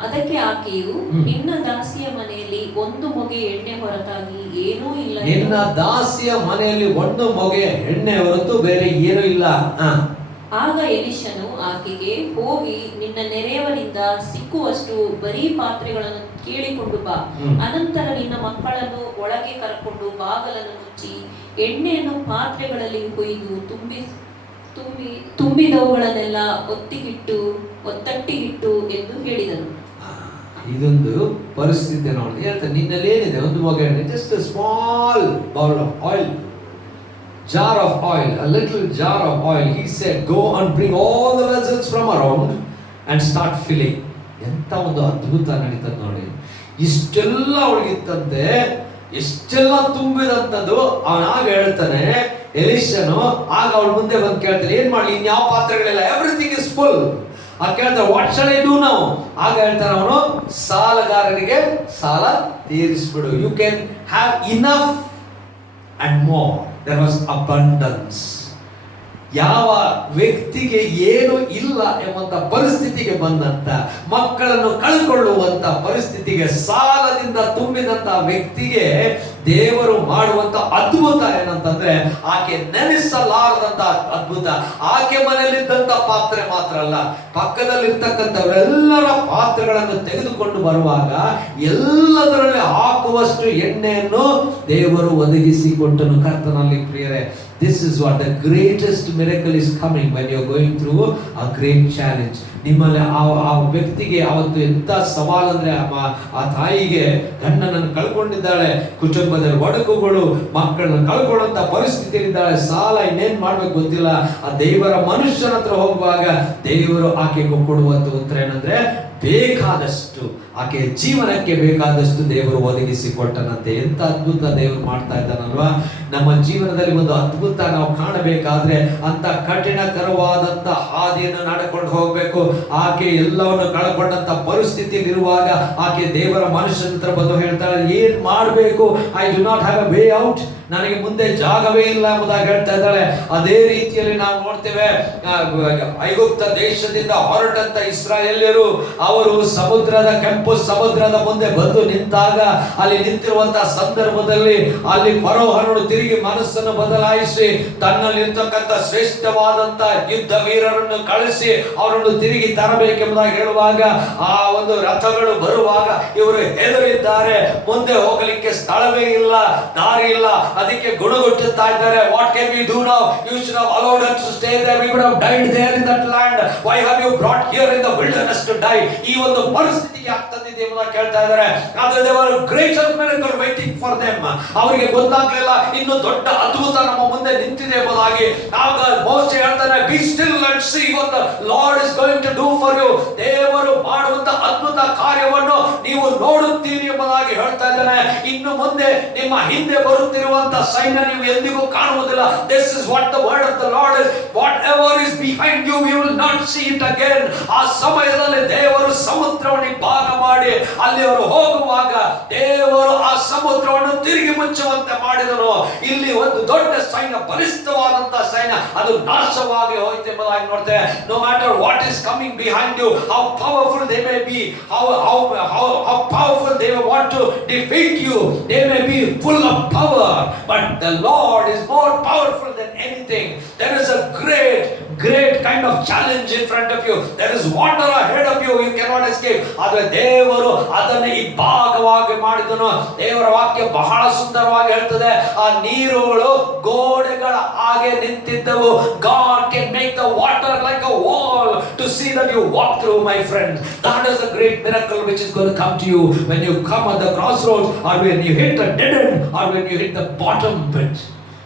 ಅದಕ್ಕೆ ಆಕೆಯು, ನಿನ್ನ ದಾಸಿಯ ಮನೆಯಲ್ಲಿ ಒಂದು ಮೊಗೆ ಎಣ್ಣೆ ಹೊರತಾಗಿ ಏನೂ ಇಲ್ಲ. ನಿನ್ನ ದಾಸಿಯ ಮನೆಯಲ್ಲಿ ಒಂದು ಮೊಗೆ ಎಣ್ಣೆ ಹೊರತು ಬೇರೆ ಏನೂ ಇಲ್ಲ. ಆಗ ಎಲಿಷನು ಆಕೆಗೆ, ಹೋಗಿ ನಿನ್ನ ನೆರೆಯವರಿಂದ ಸಿಕ್ಕುವಷ್ಟು ಬರೀ ಪಾತ್ರೆಗಳನ್ನು ಕೇಳಿಕೊಂಡು ಬಾ. ಅನಂತರ ನಿನ್ನ ಮಕ್ಕಳನ್ನು ಒಳಗೆ ಕರ್ಕೊಂಡು ಬಾಗಲನ್ನು ಮುಚ್ಚಿ ಎಣ್ಣೆಯನ್ನು ಪಾತ್ರೆಗಳಲ್ಲಿ ಕೊಯ್ದು ತುಂಬಿದವುಗಳನ್ನೆಲ್ಲ ಒತ್ತಟ್ಟಿಗಿಟ್ಟು ಎಂದು ಹೇಳಿದನು. ಇದೊಂದು ಪರಿಸ್ಥಿತಿ ನೋಡಿ ಹೇಳ್ತಾರೆ, ನಿನ್ನಲ್ಲಿ ಏನಿದೆ? ಒಂದು ಮೊಗೆ ಎಣ್ಣೆ, just small bowl of oil, jar of oil, a little jar of oil. He said, go and bring all the vessels from around and start filling. ಎಂತ ಒಂದು ಅದ್ಭುತ ನಡೀತದೆ ನೋಡಿ. ಇಷ್ಟೆಲ್ಲ ಅವಳಿಗಿತ್ತಂತೆ, ಇಷ್ಟೆಲ್ಲ ತುಂಬಿದಂಥದ್ದು. ಅವನಾಗ ಹೇಳ್ತಾನೆ ಎಲಿಷನು, ಆಗ ಅವಳ ಮುಂದೆ ಬಂದು ಕೇಳ್ತಾನೆ, ಏನ್ ಮಾಡಿ, ಇನ್ಯಾವ ಪಾತ್ರೆಗಳಿಲ್ಲ, ಎವ್ರಿಥಿಂಗ್ ಇಸ್ ಫುಲ್. ಆಗ ಕೇಳ್ತಾರೆ, what shall I do now? ಆಗ ಹೇಳ್ತಾನೆ ಅವನು, ಸಾಲಗಾರರಿಗೆ ಸಾಲ ತೀರಿಸ್ಬಿಡು. You can have enough and more. There was abundance. ಯಾವ ವ್ಯಕ್ತಿಗೆ ಏನು ಇಲ್ಲ ಎಂಬಂತ ಪರಿಸ್ಥಿತಿಗೆ ಬಂದಂತ, ಮಕ್ಕಳನ್ನು ಕಳ್ಕೊಳ್ಳುವಂತ ಪರಿಸ್ಥಿತಿಗೆ, ಸಾಲದಿಂದ ತುಂಬಿದಂತ ವ್ಯಕ್ತಿಗೆ ದೇವರು ಮಾಡುವಂತ ಅದ್ಭುತ ಏನಂತಂದ್ರೆ, ಆಕೆ ನೆನೆಸಲಾರದಂತ ಅದ್ಭುತ. ಆಕೆ ಮನೆಯಲ್ಲಿದ್ದಂತ ಪಾತ್ರೆ ಮಾತ್ರ ಅಲ್ಲ, ಪಕ್ಕದಲ್ಲಿರ್ತಕ್ಕಂಥವರೆಲ್ಲರ ಪಾತ್ರೆಗಳನ್ನು ತೆಗೆದುಕೊಂಡು ಬರುವಾಗ ಎಲ್ಲದರಲ್ಲಿ ಹಾಕುವಷ್ಟು ಎಣ್ಣೆಯನ್ನು ದೇವರು ಒದಗಿಸಿಕೊಟ್ಟನು. ಕರ್ತನಲ್ಲಿ ಪ್ರಿಯರೇ, this is what the greatest miracle is coming when you are going through a great challenge. ನಿಮ್ಮಲ್ಲಿ ಆ ವ್ಯಕ್ತಿಗೆ ಅವತ್ತು ಎಂತ ಸವಾಲು ಅಂದ್ರೆ, ಆ ತಾಯಿಗೆ ಗಂಡನನ್ನು ಕಳ್ಕೊಂಡಿದ್ದಾಳೆ, ಕುಟುಂಬದಲ್ಲಿ ಒಡಕುಗಳು, ಮಕ್ಕಳನ್ನು ಕಳ್ಕೊಳ್ಳುವಂತ ಪರಿಸ್ಥಿತಿ ಇದ್ದಾಳೆ, ಸಾಲ ಇನ್ನೇನ್ ಮಾಡ್ಬೇಕು ಗೊತ್ತಿಲ್ಲ. ಆ ದೇವರ ಮನುಷ್ಯನ ಹತ್ರ ಹೋಗುವಾಗ ದೇವರು ಆಕೆಗೆ ಕೊಡುವಂತ ಉತ್ತರ ಏನಂದ್ರೆ, ಬೇಕಾದಷ್ಟು, ಆಕೆ ಜೀವನಕ್ಕೆ ಬೇಕಾದಷ್ಟು ದೇವರು ಒದಗಿಸಿ ಕೊಟ್ಟನಂತೆ. ಎಂತ ಅದ್ಭುತ ದೇವರು ಮಾಡ್ತಾ ಇದ್ದಾನಲ್ವಾ. ನಮ್ಮ ಜೀವನದಲ್ಲಿ ಒಂದು ಅದ್ಭುತ ನಾವು ಕಾಣಬೇಕಾದ್ರೆ ಅಂತ ಕಠಿಣಕರವಾದಂತ ಹಾದಿಯನ್ನು ನಡ್ಕೊಂಡು ಹೋಗ್ಬೇಕು. ಆಕೆ ಎಲ್ಲವನ್ನು ಕಳ್ಕೊಂಡಂತ ಪರಿಸ್ಥಿತಿಯಲ್ಲಿ ಇರುವಾಗ ಆಕೆ ದೇವರ ಮನುಷ್ಯನ ಹತ್ರ ಬಂದು ಹೇಳ್ತಾಳೆ, ಏನ್ ಮಾಡ್ಬೇಕು, I do not have a way out, ನನಗೆ ಮುಂದೆ ಜಾಗವೇ ಇಲ್ಲ ಎಂಬುದಾಗಿ ಹೇಳ್ತಾ ಇದ್ದಾಳೆ. ಅದೇ ರೀತಿಯಲ್ಲಿ ನಾವು ನೋಡ್ತೇವೆ, ಐಗುಪ್ತ ದೇಶದಿಂದ ಹೊರಟಂತ ಇಸ್ರಾಯೇಲ್ಯರು ಅವರು ಕೆಂಪು ಸಮುದ್ರದ ಮುಂದೆ ಬಂದು ನಿಂತಾಗ, ಅಲ್ಲಿ ನಿಂತಿರುವಂತಹ ಸಂದರ್ಭದಲ್ಲಿ ಅಲ್ಲಿ ಫರೋಹನು ತಿರುಗಿ ಮನಸ್ಸನ್ನು ಬದಲಾಯಿಸಿ ತನ್ನಲ್ಲಿರ್ತಕ್ಕಂಥ ಶ್ರೇಷ್ಠವಾದಂತ ಯುದ್ಧ ವೀರರನ್ನು ಕಳಿಸಿ ಅವರನ್ನು ತಿರುಗಿ ತರಬೇಕೆಂಬುದಾಗಿ ಹೇಳುವಾಗ, ಆ ಒಂದು ರಥಗಳು ಬರುವಾಗ ಇವರು ಹೆದರಿದ್ದಾರೆ, ಮುಂದೆ ಹೋಗಲಿಕ್ಕೆ ಸ್ಥಳವೇ ಇಲ್ಲ, ದಾರಿ ಇಲ್ಲ. ಅದಕ್ಕೆ ಗುಣಗುಟ್ಟುತ್ತಾ ಇದ್ದಾರೆ. What can we do now? You should have allowed us to stay there. We would have died there in that land. Why have you brought here in the wilderness to die? ಈ ಒಂದು ಪರಿಸ್ಥಿತಿಗೆ ಆಗ್ತದಿದೆ ಎಂಬುದಾಗಿ ಕೇಳ್ತಾ ಇದ್ದಾರೆ. ಆದರೆ there were greater miracle waiting for them. ಅವರಿಗೆ ಗೊತ್ತಾಗಲಿಲ್ಲ ಇನ್ನು ದೊಡ್ಡ ಅದ್ಭುತ ನಮ್ಮ ಮುಂದೆ ನಿಂತಿದೆ ಎಂಬುದಾಗಿ. ಆಗ ಮೋಶೆ ಹೇಳ್ತಾನೆ, be still and see what the Lord is going to do for you. ದೇವರು ಮಾಡುವಂತ ಅದ್ಭುತ ಕಾರ್ಯವನ್ನು ನೀವು ನೋಡುತ್ತೀರಿ ಎಂಬುದಾಗಿ ಹೇಳ್ತಾ ಇದ್ದಾನೆ. ಇನ್ನು ಮುಂದೆ ನಿಮ್ಮ ಹಿಂದೆ ಬರುತ್ತಿರುವಂತ ಸೈನ್ಯ ನೀವು ಎಂದಿಗೂ ಕಾಣುವುದಿಲ್ಲ. This is what the word of the Lord is. Whatever is behind you, you will not see it again. ಆ ಸಮಯದಲ್ಲಿ ದೇವರು ಸಮುದ್ರವನ್ನು ಭಾಗ ಮಾಡಿ ಅಲ್ಲಿ ಅವರು ಹೋಗುವಾಗ ದೇವರು ಆ ಸಮುದ್ರವನ್ನು ತಿರುಗಿ ಮುಚ್ಚುವಂತೆ ಮಾಡಿದನು. ಇಲ್ಲಿ ಒಂದು ದೊಡ್ಡ ಸೈನ್ಯ, ಬಲಿಷ್ಠವಾದಂತಹ ಸೈನ್ಯ, ಅದು ನಾಶವಾಗಿ ಹೋಯಿತು ಎಂಬುದಾಗಿ ನೋಡ್ತೇವೆ. No matter what is coming behind you, how powerful they may be, how powerful they may want to defeat you, they may be full of power, but the Lord is more powerful than anything. There is a great kind of challenge in front of you. There is water ahead of you, you cannot escape. ಆದರೆ ದೇವರು ಅದನ್ನು ಇಬ್ಬಾಗವಾಗಿ ಮಾಡಿದನು. ದೇವರ ವಾಕ್ಯ ಬಹಳ ಸುಂದರವಾಗಿ ಹೇಳ್ತದೆ, ಆ ನೀರುಗಳು ಗೋಡೆಗಳ ಹಾಗೆ ನಿಂತಿದ್ದವು. God can make the water like a wall to see that you walk through, my friend. That is a great miracle which is going to come to you when you come at the crossroads, or when you hit the dead end, or when you hit the bottom pit.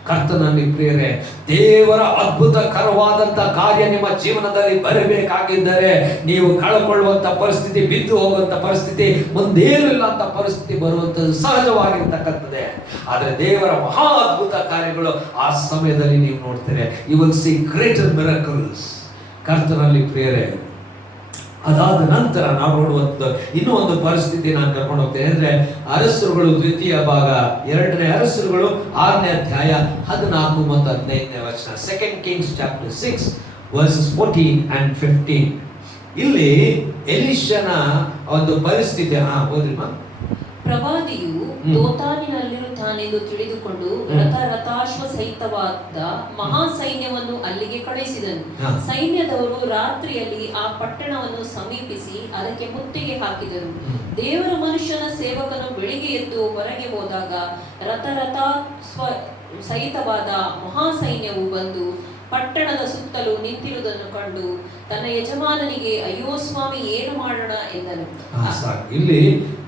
ಕರ್ತನಲ್ಲಿ ಪ್ರಿಯರೇ, ದೇವರ ಅದ್ಭುತಕರವಾದಂತ ಕಾರ್ಯ ನಿಮ್ಮ ಜೀವನದಲ್ಲಿ ಬರಬೇಕಾಗಿದ್ದರೆ ನೀವು ಕಳಕೊಳ್ಳುವಂತ ಪರಿಸ್ಥಿತಿ, ಬಿದ್ದು ಹೋಗುವಂತ ಪರಿಸ್ಥಿತಿ, ಮುಂದೇನು ಇಲ್ಲ ಅಂತ ಪರಿಸ್ಥಿತಿ ಬರುವಂತದ್ದು ಸಹಜವಾಗಿರ್ತಕ್ಕಂಥದ್ದೇ. ಆದರೆ ದೇವರ ಮಹಾ ಅದ್ಭುತ ಕಾರ್ಯಗಳು ಆ ಸಮಯದಲ್ಲಿ ನೀವು ನೋಡ್ತೀರಿ. You will see greater miracles. ಕರ್ತನಲ್ಲಿ ಪ್ರಿಯರೇ, ಅದಾದ ನಂತರ ನಾವು ನೋಡುವಂತ ಇನ್ನೂ ಒಂದು ಪರಿಸ್ಥಿತಿ ನಾನು ಕರ್ಕೊಂಡು ಹೋಗ್ತೇನೆ. ಅಂದ್ರೆ ಅರಸರುಗಳು ದ್ವಿತೀಯ ಭಾಗ 2ನೇ ಅರಸರುಗಳು 6ನೇ ಅಧ್ಯಾಯ 14 ಮತ್ತು 15ನೇ ವಚನ. 2 Kings chapter 6 verses 14 and 15. ಇಲ್ಲಿ ಎಲಿಷನ ಒಂದು ಪರಿಸ್ಥಿತಿ. ಓದಿಮ್ಮ. ಪ್ರವಾದಿಯು ದೋತಾನಿನಲ್ಲಿರುತ್ತಾನೆಂದು ತಿಳಿದುಕೊಂಡು ರಥಾಶ್ವ ಸಹಿತವಾದ ಮಹಾ ಸೈನ್ಯವನ್ನು ಅಲ್ಲಿಗೆ ಕಳುಹಿಸಿದನು. ಸೈನ್ಯದವರು ರಾತ್ರಿಯಲ್ಲಿ ಆ ಪಟ್ಟಣವನ್ನು ಸಮೀಪಿಸಿ ಅದಕ್ಕೆ ಮುತ್ತಿಗೆ ಹಾಕಿದರು. ದೇವರ ಮನುಷ್ಯನ ಸೇವಕನು ಬೆಳಿಗ್ಗೆ ಎದ್ದು ಹೊರಗೆ ಹೋದಾಗ ರಥಾಶ್ವ ಸಹಿತವಾದ ಮಹಾ ಸೈನ್ಯವು ಬಂದು ಪಟ್ಟಣದ ಸುತ್ತಲೂ ನಿಂತಿರುವುದನ್ನು ಕಂಡು ತನ್ನ ಯಜಮಾನನಿಗೆ, ಅಯ್ಯೋ ಸ್ವಾಮಿ, ಏನು ಮಾಡೋಣ ಎಂದನು. ಇಲ್ಲಿ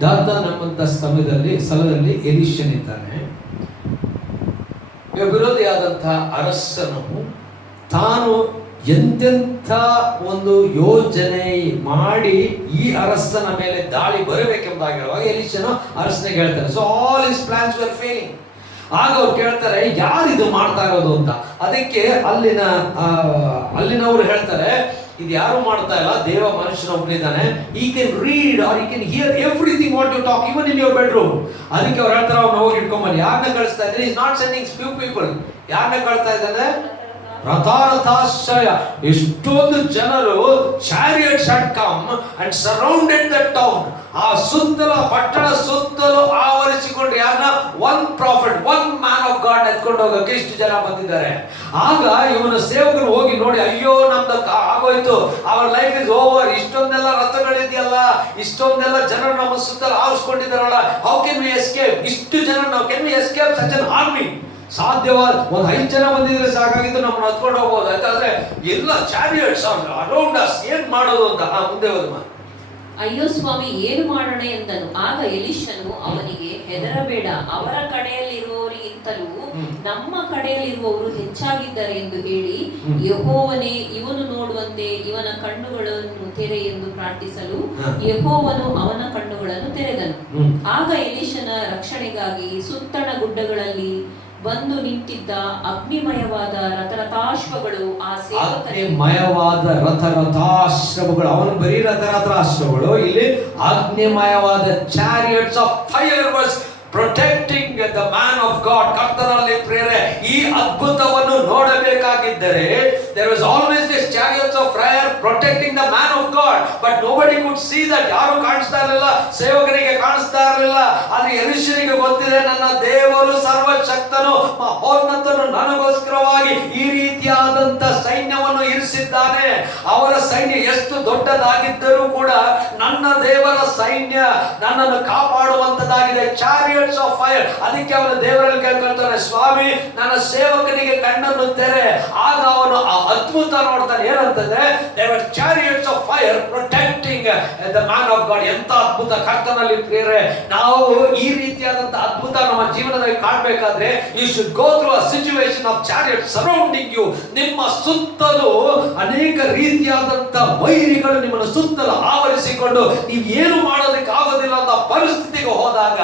ದಾತಾನ್ ಎಂಬಂತ ಸ್ಥಳದಲ್ಲಿ ಎಲೀಷನಿದ್ದಾನೆ. ವಿರೋಧಿಯಾದಂತಹ ಅರಸನು ತಾನು ಎಂತೆಂಥ ಒಂದು ಯೋಜನೆ ಮಾಡಿ ಈ ಅರಸನ ಮೇಲೆ ದಾಳಿ ಬರಬೇಕೆಂಬುದಾಗಿರುವಾಗ ಎಲೀಷನು ಅರಸನಿಗೆ ಹೇಳ್ತಾನೆ. So all his plans were failing. ಆಗ ಅವ್ರು ಕೇಳ್ತಾರೆ, ಯಾರಿದು ಮಾಡ್ತಾ ಇರೋದು ಅಂತ. ಅದಕ್ಕೆ ಅಲ್ಲಿನವರು ಹೇಳ್ತಾರೆ, ಇದು ಯಾರು ಮಾಡ್ತಾ ಇಲ್ಲ, ದೇವ ಮನುಷ್ಯನ ಒಬ್ಬನಿದ್ದಾನೆ. he can read or he can hear everything what you talk even in your bedroom. ಅದಕ್ಕೆ ಅವ್ರು ಹೇಳ್ತಾರೆ, ಅವ್ನು ಹೋಗಿ ಇಟ್ಕೊಂಬಲ್ಲಿ. ಯಾರನ್ನ ಕಳಿಸ್ತಾ ಇದ್ದಾರೆ? is not sending few people. ಯಾರನ್ನ ಕಳಿಸ್ತಾ ಇದ್ದಾನೆ? ರಥಾಶ್ರಯ. ಎಷ್ಟೊಂದು ಜನರು chariots had come and surrounded the town. ಆ ಸುತ್ತಲೂ ಪಟ್ಟಣ ಸುತ್ತಲೂ ಆವರಿಸಿಕೊಂಡು ಯಾರನ್ನ? One profit, one man of god ಎತ್ಕೊಂಡು ಹೋಗಕ್ಕೆ ಇಷ್ಟು ಜನ ಬಂದಿದ್ದಾರೆ. ಆಗ ಇವನ ಸೇವಕರು ಹೋಗಿ ನೋಡಿ, ಅಯ್ಯೋ ನಮ್ದು ಆಗೋಯ್ತು, ಅವರ್ ಲೈಫ್ ಇಸ್ ಓವರ್. ಇಷ್ಟೊಂದೆಲ್ಲ ರಥಗಳಿದೆಯಲ್ಲ, ಇಷ್ಟೊಂದೆಲ್ಲ ಜನರು ನಮ್ಮ ಸುತ್ತಲೂ ಆವರಿಸ್ಕೊಂಡಿದ್ದಾರಲ್ಲ, ಹೌ ಕೆನ್ ವಿ ಎಸ್ಕೇಪ್? ಇಷ್ಟು ಜನ ನಾವು can we escape such an army? ಸಾಧ್ಯವಾದ ಒಂದು 5 ಜನ ಬಂದಿದ್ರೆ ಸಾಕಾಗಿತ್ತು, ನಮ್ಮನ್ನು ಹತ್ಕೊಂಡು ಹೋಗ್ಬೋದು. ಯಾಕಂದ್ರೆ ಎಲ್ಲ ಚಾರಿಯಟ್ಸ್ ಅರೌಂಡ್ ಅಸ್. ಏನ್ ಮಾಡೋದು ಅಂತ. ಮುಂದೆ ಹೋದಮ್ಮ. ಅಯ್ಯೋ ಸ್ವಾಮಿ, ಏನು ಮಾಡೋಣ ಎಂದನು. ಆಗ ಎಲೀಷನು ಅವನಿಗೆ, ಹೆದರಬೇಡ, ಅವರ ಕಡೆಯಲ್ಲಿರುವವರಿಗಿಂತಲೂ ನಮ್ಮ ಕಡೆಯಲ್ಲಿರುವವರು ಹೆಚ್ಚಾಗಿದ್ದಾರೆ ಎಂದು ಹೇಳಿ, ಯೆಹೋವನೇ, ಇವನು ನೋಡುವಂತೆ ಇವನ ಕಣ್ಣುಗಳನ್ನು ತೆರೆ ಎಂದು ಪ್ರಾರ್ಥಿಸಲು ಯೆಹೋವನು ಅವನ ಕಣ್ಣುಗಳನ್ನು ತೆರೆದನು. ಆಗ ಎಲೀಷನ ರಕ್ಷಣೆಗಾಗಿ ಸುತ್ತಣ ಗುಡ್ಡಗಳಲ್ಲಿ ಬಂದು ನಿಂತಿದ್ದ ಅಗ್ನಿಮಯವಾದ ರಥಾಶ್ವಗಳು ಆ ಅಗ್ನಿಮಯವಾದ ರಥಾಶ್ವಗಳು, ಅವನು ಬರೀ ರಥಾಶ್ವಗಳು, ಇಲ್ಲಿ ಅಗ್ನಿಮಯವಾದ chariots of fire was protecting the man of God. ಕರ್ತನಲ್ಲಿ ಪ್ರೇರೆ, ಈ ಅದ್ಭುತವನ್ನು ನೋಡಬೇಕಾಗಿದ್ದರೆ there was always this chariots of fire protecting the man of God, but nobody could see that. ಯಾರು ಕಾಣಿಸ್ತಾ ಇರಲಿಲ್ಲ, ಸೇವಕರಿಗೆ ಕಾಣಿಸ್ತಾ ಇರಲಿಲ್ಲ. ಆದ್ರೆ ಎಲೀಷನಿಗೆ ಗೊತ್ತಿದೆ, ನನ್ನ ದೇವರು ಸರ್ವಶಕ್ತನು, ಮಹೋನ್ನತನು, ನನಗೋಸ್ಕರವಾಗಿ ಈ ರೀತಿಯಾದಂತ ಸೈನ್ಯವನ್ನು ಇರಿಸಿದ್ದಾನೆ. ಅವರ ಸೈನ್ಯ ಎಷ್ಟು ದೊಡ್ಡದಾಗಿದ್ದರೂ ಕೂಡ ನನ್ನ ದೇವರ ಸೈನ್ಯ ನನ್ನನ್ನು ಕಾಪಾಡುವಂತದ್ದಾಗಿದೆ. Chariots of fire. ಅದಕ್ಕೆ ಅವನ ದೇವರಲ್ಲಿ ಕೇಳ್ಕೊಳ್ತಾನೆ, ಸ್ವಾಮಿ, ನನ್ನ ಸೇವಕನಿಗೆ ಕಣ್ಣನ್ನು ತೆರೆ. ಆಗ ಅವನು ಅದ್ಭುತ ನೋಡ್ತಾನೆ. ಏನಂತಂದ್ರೆ, there were chariots of fire protecting the man of God. ಎಂತ ಅದ್ಭುತ ಕರ್ತನಲ್ಲಿ ಪ್ರಿಯರೇ. ನಾವು ಈ ರೀತಿಯಾದಂತ ಅದ್ಭುತ ನಮ್ಮ ಜೀವನದಲ್ಲಿ ಕಾಣಬೇಕಾದ್ರೆ you should go through a situation of chariots surrounding you. ನಿಮ್ಮ ಸುತ್ತಲೂ ಅನೇಕ ರೀತಿಯಾದಂತ ವೈರಿಗಳು ನಿಮ್ಮನ್ನು ಸುತ್ತಲೂ ಆವರಿಸಿಕೊಂಡು ನೀವು ಏನು ಮಾಡೋದಕ್ಕೆ ಆಗೋದಿಲ್ಲ ಅಂತ ಪರಿಸ್ಥಿತಿಗೆ ಹೋದಾಗ,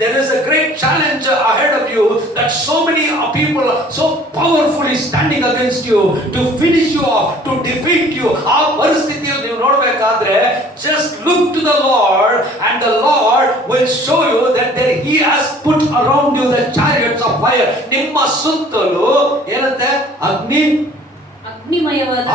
there is a great challenge ahead of you that so many people so powerfully standing against you to finish you off, to defeat you. ಆ ಪರಿಸ್ಥಿತಿಯಲ್ಲಿ ನೀವು ನೋಡಬೇಕಾದ್ರೆ, just look to the Lord and the Lord will show you that there he has put around you the chariots of fire. ನಿಮ್ಮ ಸುತ್ತಲೂ ಏನಂತೆ?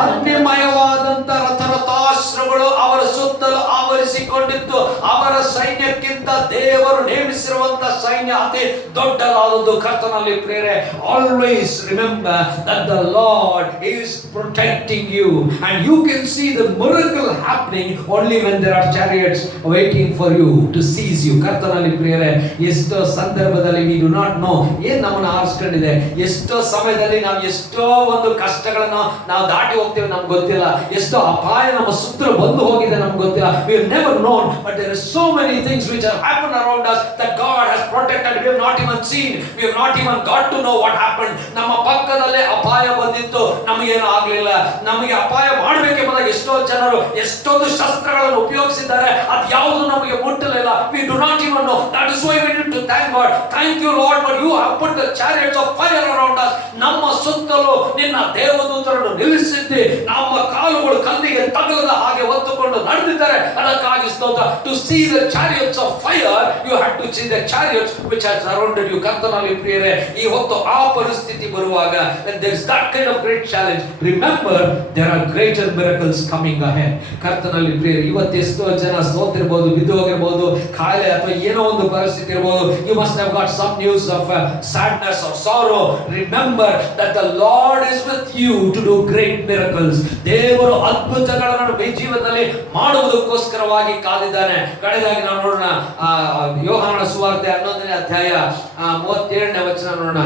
ಅಗ್ನಿಮಯವಾದಂತ ರಥಾಶ್ವಗಳು ಅವರ ಸುತ್ತಲೂ ಆವರಿಸಿಕೊಂಡಿತ್ತು. ಅವರ ಸೈನ್ಯಕ್ಕಿಂತ ದೇವರು ನೇಮಿಸಿರುವಂತ ಸೈನ್ಯ ಅತಿ ದೊಡ್ಡದಾದದ್ದು. ಕರ್ತನಲ್ಲಿ ಪ್ರೇರೆ, always remember that the Lord is protecting you and you can see the miracle happening only when there are chariots waiting for you to seize you. ಕರ್ತನಲ್ಲಿ ಪ್ರೇರೆ, ಎಷ್ಟೋ ಸಂದರ್ಭದಲ್ಲಿ we do not know ಏನ್ ನಮ್ಮನ್ನು ಆರಿಸ್ಕೊಂಡಿದೆ. ಎಷ್ಟೋ ಸಮಯದಲ್ಲಿ ನಾವು ಎಷ್ಟೋ ಒಂದು ಕಷ್ಟಗಳನ್ನು ನಾವು ದಾಟಿ ಹೋಗ್ತೇವೆ, ನಮ್ಗೆ ಗೊತ್ತಿಲ್ಲ. ಎಷ್ಟೋ ಅಪಾಯ ನಮ್ಮ ಸುತ್ತಲೂ ಬಂದು ಹೋಗಿದೆ, ನಮ್ಗೆ ಗೊತ್ತಿಲ್ಲ. We have never known, but there are so many things which have happened around us that God has protected. We have not even seen, we have not even got to know what happened. ನಮ್ಮ ಪಕ್ಕದಲ್ಲೇ ಅಪಾಯ ಬಂದಿತ್ತು, ನಮಗೇನು ಆಗ್ಲಿಲ್ಲ. ನಮಗೆ ಅಪಾಯ ಮಾಡಬೇಕೆಂಬುದಾಗಿ ಎಷ್ಟೋ ಜನರು ಎಷ್ಟೊಂದು ಶಸ್ತ್ರಗಳನ್ನು ಉಪಯೋಗಿಸಿದ್ದಾರೆ, ಅದು ಯಾವುದು ನಮಗೆ ಮುಟ್ಟಲಿಲ್ಲ. We do not even know. That is why we need to thank God. Thank you Lord, for you have put the chariots of fire around us. ನಮ್ಮ ಸುತ್ತಲೂ ನಿನ್ನ ದೇವದೂತರನ್ನು ನಿಲ್ಲಿಸಿದ್ದಿ. ನಮ್ಮ ಕಾಲುಗಳು ಕಲ್ಲಿಗೆ ತಗಲದ ಹಾಗೆ ಹೊತ್ತುಕೊಂಡು ನಡೆದಿದ್ದಾರೆ. ಅದಕ್ಕಾಗಿ ಸ್ತೋತ್ರ. To see the chariots of fire, you had to see the chariots which has surrounded you. ಕರ್ತನಲ್ಲಿ ಪ್ರಿಯರೇ, ಈ ಹೊತ್ತು ಆ ಪರಿಸ್ಥಿತಿ ಬರುವಾಗ, when there is that kind of great challenge, remember there are greater miracles coming ahead. ಕರ್ತನಲ್ಲಿ ಪ್ರಿಯರೇ, ಇವತ್ತು ಎಷ್ಟೋ ಜನ ಸೋತಿರಬಹುದು, ಬಿದ್ದು ಹೋಗಿರಬಹುದು, ಕಾಯಿಲೆ ಅಥವಾ ಏನೋ ಒಂದು ಪರಿಸ್ಥಿತಿ ಇರಬಹುದು. You must have got some news of sadness or sorrow. Remember that the Lord is with you to do great miracles. ದೇವರು ಅದ್ಭುತಗಳನ್ನು ನಿಮ್ಮ ಜೀವನದಲ್ಲಿ ಮಾಡುವುದಕ್ಕೋಸ್ಕರವಾಗಿ ಕಾದಿದ್ದಾನೆ. ಕಡೆದಾಗಿ ನಾವು ನೋಡೋಣ ಯೋಹಾನನ ಸುವಾರ್ತೆ 11ನೇ ಅಧ್ಯಾಯ 37ನೇ ವಚನ ನೋಡೋಣ.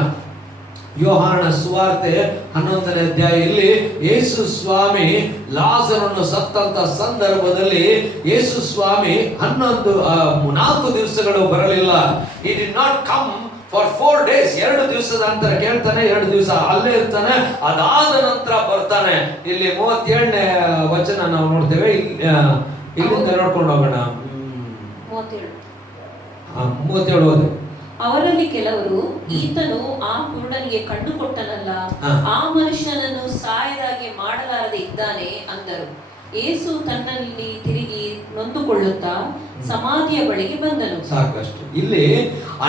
ಯೋಹಾನನ ಸುವಾರ್ತೆ 11ನೇ ಅಧ್ಯಾಯ. ಇಲ್ಲಿ ಯೇಸು ಸ್ವಾಮಿ ಲಾಜರನ್ನು ಸತ್ತಂತ ಸಂದರ್ಭದಲ್ಲಿ ಯೇಸು ಸ್ವಾಮಿ 4 ದಿವಸಗಳು ಬರಲಿಲ್ಲ. He did not come for 4 days. 2 ದಿವಸದ ನಂತರ ಕೇಳ್ತಾನೆ, 2 ದಿವಸ ಅಲ್ಲೇ ಇರ್ತಾನೆ, ಅದಾದ ನಂತರ ಬರ್ತಾನೆ. ಇಲ್ಲಿ 37ನೇ ವಚನ ನಾವು ನೋಡ್ತೇವೆ. ಇಲ್ಲಿಂದ ನೋಡ್ಕೊಂಡು ಹೋಗೋಣ. 37 ಓದಿ. ಅವರಲ್ಲಿ ಕೆಲವರು, ಈತನು ಆ ಕುರುಡನಿಗೆ ಕಣ್ಣು ಕೊಟ್ಟನಲ್ಲ, ಆ ಮನುಷ್ಯನನ್ನು ಸಾಯದಾಗೆ ಮಾಡಲಾರದೆ ಇದ್ದಾನೆ ಅಂದರು. ಯೇಸು ತನ್ನಲ್ಲಿ ತಿರುಗಿ ನೊಂದುಕೊಳ್ಳುತ್ತಾ ಸಮಾಧಿಯ ಬಳಿಗೆ ಬಂದನು. ಸಾಕಷ್ಟು. ಇಲ್ಲಿ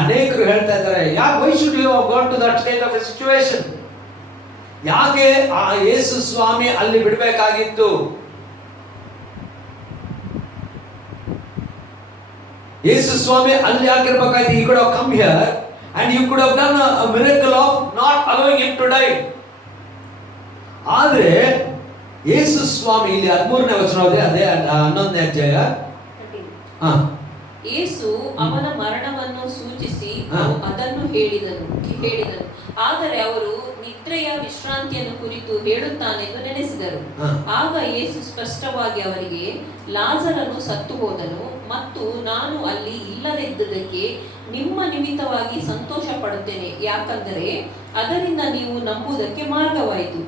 ಅನೇಕರು ಹೇಳ್ತಾ ಇದ್ದಾರೆ, ಯಾಕೆ why should you have gone to that kind of a situation? ಯಾಕೆ ಆ ಯೇಸು ಸ್ವಾಮಿ ಅಲ್ಲಿ ಬಿಡಬೇಕಾಗಿತ್ತು? ಯೇಸು ಸ್ವಾಮಿ ಅಲ್ಲಿ ಯಾಕಿರ್ಬೇಕಾಯ್ತು? he could have come here and you could have done a miracle of not allowing him to die. ಆದ್ರೆ ಯೇಸು ಸ್ವಾಮಿ ಇಲ್ಲಿ 13ನೇ ವಚನ ಇದೆ, ಅದೇ 11ನೇ ಅಧ್ಯಾಯ. ಯೇಸು ಅವನ ಮರಣವನ್ನು ಸೂಚಿಸಿ ಅದನ್ನು ಹೇಳಿದನು. ಆದರೆ ಅವರು ನಿದ್ರೆಯ ವಿಶ್ರಾಂತಿಯನ್ನು ಕುರಿತು ಹೇಳುತ್ತಾನೆಂದು ನೆನೆಸಿದರು. ಆಗ ಯೇಸು ಸ್ಪಷ್ಟವಾಗಿ ಅವರಿಗೆ, ಲಾಜರನು ಸತ್ತು ಹೋದನು ಮತ್ತು ನಾನು ಅಲ್ಲಿ ಇಲ್ಲದಿದ್ದುದಕ್ಕೆ ನಿಮ್ಮ ನಿಮಿತ್ತವಾಗಿ ಸಂತೋಷ ಪಡುತ್ತೇನೆ, ಯಾಕಂದರೆ ಅದರಿಂದ ನೀವು ನಂಬುವುದಕ್ಕೆ ಮಾರ್ಗವಾಯಿತು.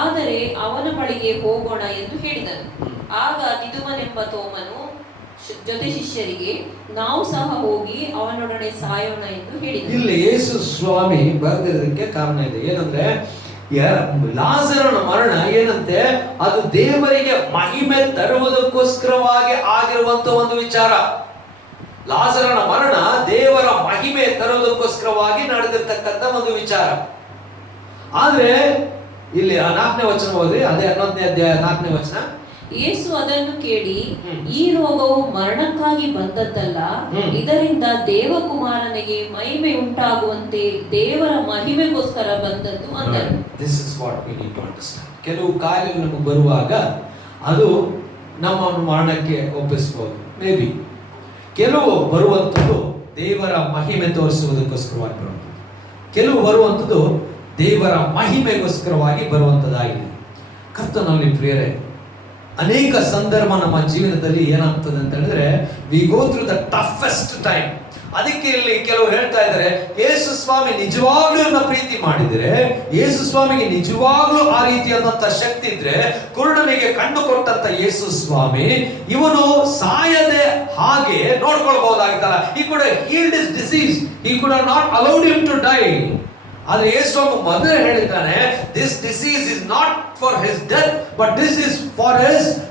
ಆದರೆ ಅವನ ಬಳಿಗೆ ಹೋಗೋಣ ಎಂದು ಹೇಳಿದನು. ಆಗ ದಿದುಮನೆಂಬ ತೋಮನು ಜೊತೆ ಶಿಷ್ಯರಿಗೆ, ನಾವು ಸಹ ಹೋಗಿ ಅವನೊಡನೆ ಸಾಯೋಣ ಎಂದು ಹೇಳಿದರು. ಇಲ್ಲಿ ಯೇಸು ಸ್ವಾಮಿ ಬರೆದಿರೋದಕ್ಕೆ ಕಾರಣ ಇದೆ. ಏನಂದ್ರೆ ಲಾಜರನ ಮರಣ ಏನಂತೆ, ಅದು ದೇವರಿಗೆ ಮಹಿಮೆ ತರುವುದಕ್ಕೋಸ್ಕರವಾಗಿ ಆಗಿರುವಂತ ಒಂದು ವಿಚಾರ. ಲಾಜರನ ಮರಣ ದೇವರ ಮಹಿಮೆ ತರುವುದಕ್ಕೋಸ್ಕರವಾಗಿ ನಡೆದಿರ್ತಕ್ಕಂಥ ಒಂದು ವಿಚಾರ. ಆದ್ರೆ ಇಲ್ಲಿ 4ನೇ ವಚನ ಓದಿ, ಅದೇ 11ನೇ ಅಧ್ಯಾಯ 4ನೇ ವಚನ. ಯೇಸು ಅದನ್ನು ಕೇಳಿ, ಈ ರೋಗವು ಮರಣಕ್ಕಾಗಿ ಬಂದದ್ದಲ್ಲ, ಇದರಿಂದ ದೇವಕುಮಾರನಿಗೆ ಮಹಿಮೆ ಉಂಟಾಗುವಂತೆ ದೇವರ ಮಹಿಮೆಗೋಸ್ಕರ ಬಂದದ್ದು ಅಂದರು. This is what we need to understand. ಕೆಲವು ಕಾಯಿಲೆಗಳು ನಮಗೆ ಬರುವಾಗ ಅದು ನಮ್ಮನ್ನು ಮರಣಕ್ಕೆ ಒಪ್ಪಿಸಬಹುದು. ಮೇ ಬಿ ಕೆಲವು ಬರುವಂಥದ್ದು ದೇವರ ಮಹಿಮೆ ತೋರಿಸುವುದಕ್ಕೋಸ್ಕರವಾಗಿ ಬರುವಂಥದ್ದು, ಕೆಲವು ಬರುವಂಥದ್ದು ದೇವರ ಮಹಿಮೆಗೋಸ್ಕರವಾಗಿ ಬರುವಂಥದ್ದಾಗಿದೆ. ಕರ್ತನಲ್ಲಿ ಪ್ರಿಯರೇ, ಅನೇಕ ಸಂದರ್ಭ ನಮ್ಮ ಜೀವನದಲ್ಲಿ ಏನಾಗ್ತದೆ ಅಂತ ಹೇಳಿದ್ರೆ, we go through the toughest time. ಅದಕ್ಕೆ ಇಲ್ಲಿ ಕೆಲವರು ಹೇಳ್ತಾ ಇದ್ದಾರೆ, ಯೇಸು ಸ್ವಾಮಿ ನಿಜವಾಗ್ಲೂ ಇವನ್ನ ಪ್ರೀತಿ ಮಾಡಿದ್ರೆ, ಯೇಸು ಸ್ವಾಮಿಗೆ ನಿಜವಾಗ್ಲೂ ಆ ರೀತಿಯಾದಂತ ಶಕ್ತಿ ಇದ್ರೆ, ಕುರುಡನಿಗೆ ಕಂಡು ಕೊಟ್ಟಂತ ಯೇಸು ಸ್ವಾಮಿ ಇವನು ಸಾಯದೆ ಹಾಗೆ ನೋಡ್ಕೊಳ್ಬಹುದಾಗಿತ್ತಲ್ಲ. he could have healed his disease, he could have not allowed him to die. ಆದ್ರೆ ಯೇಸು ಮೊದಲೇ ಹೇಳಿದ್ದಾನೆ, this disease is not for his death, but this is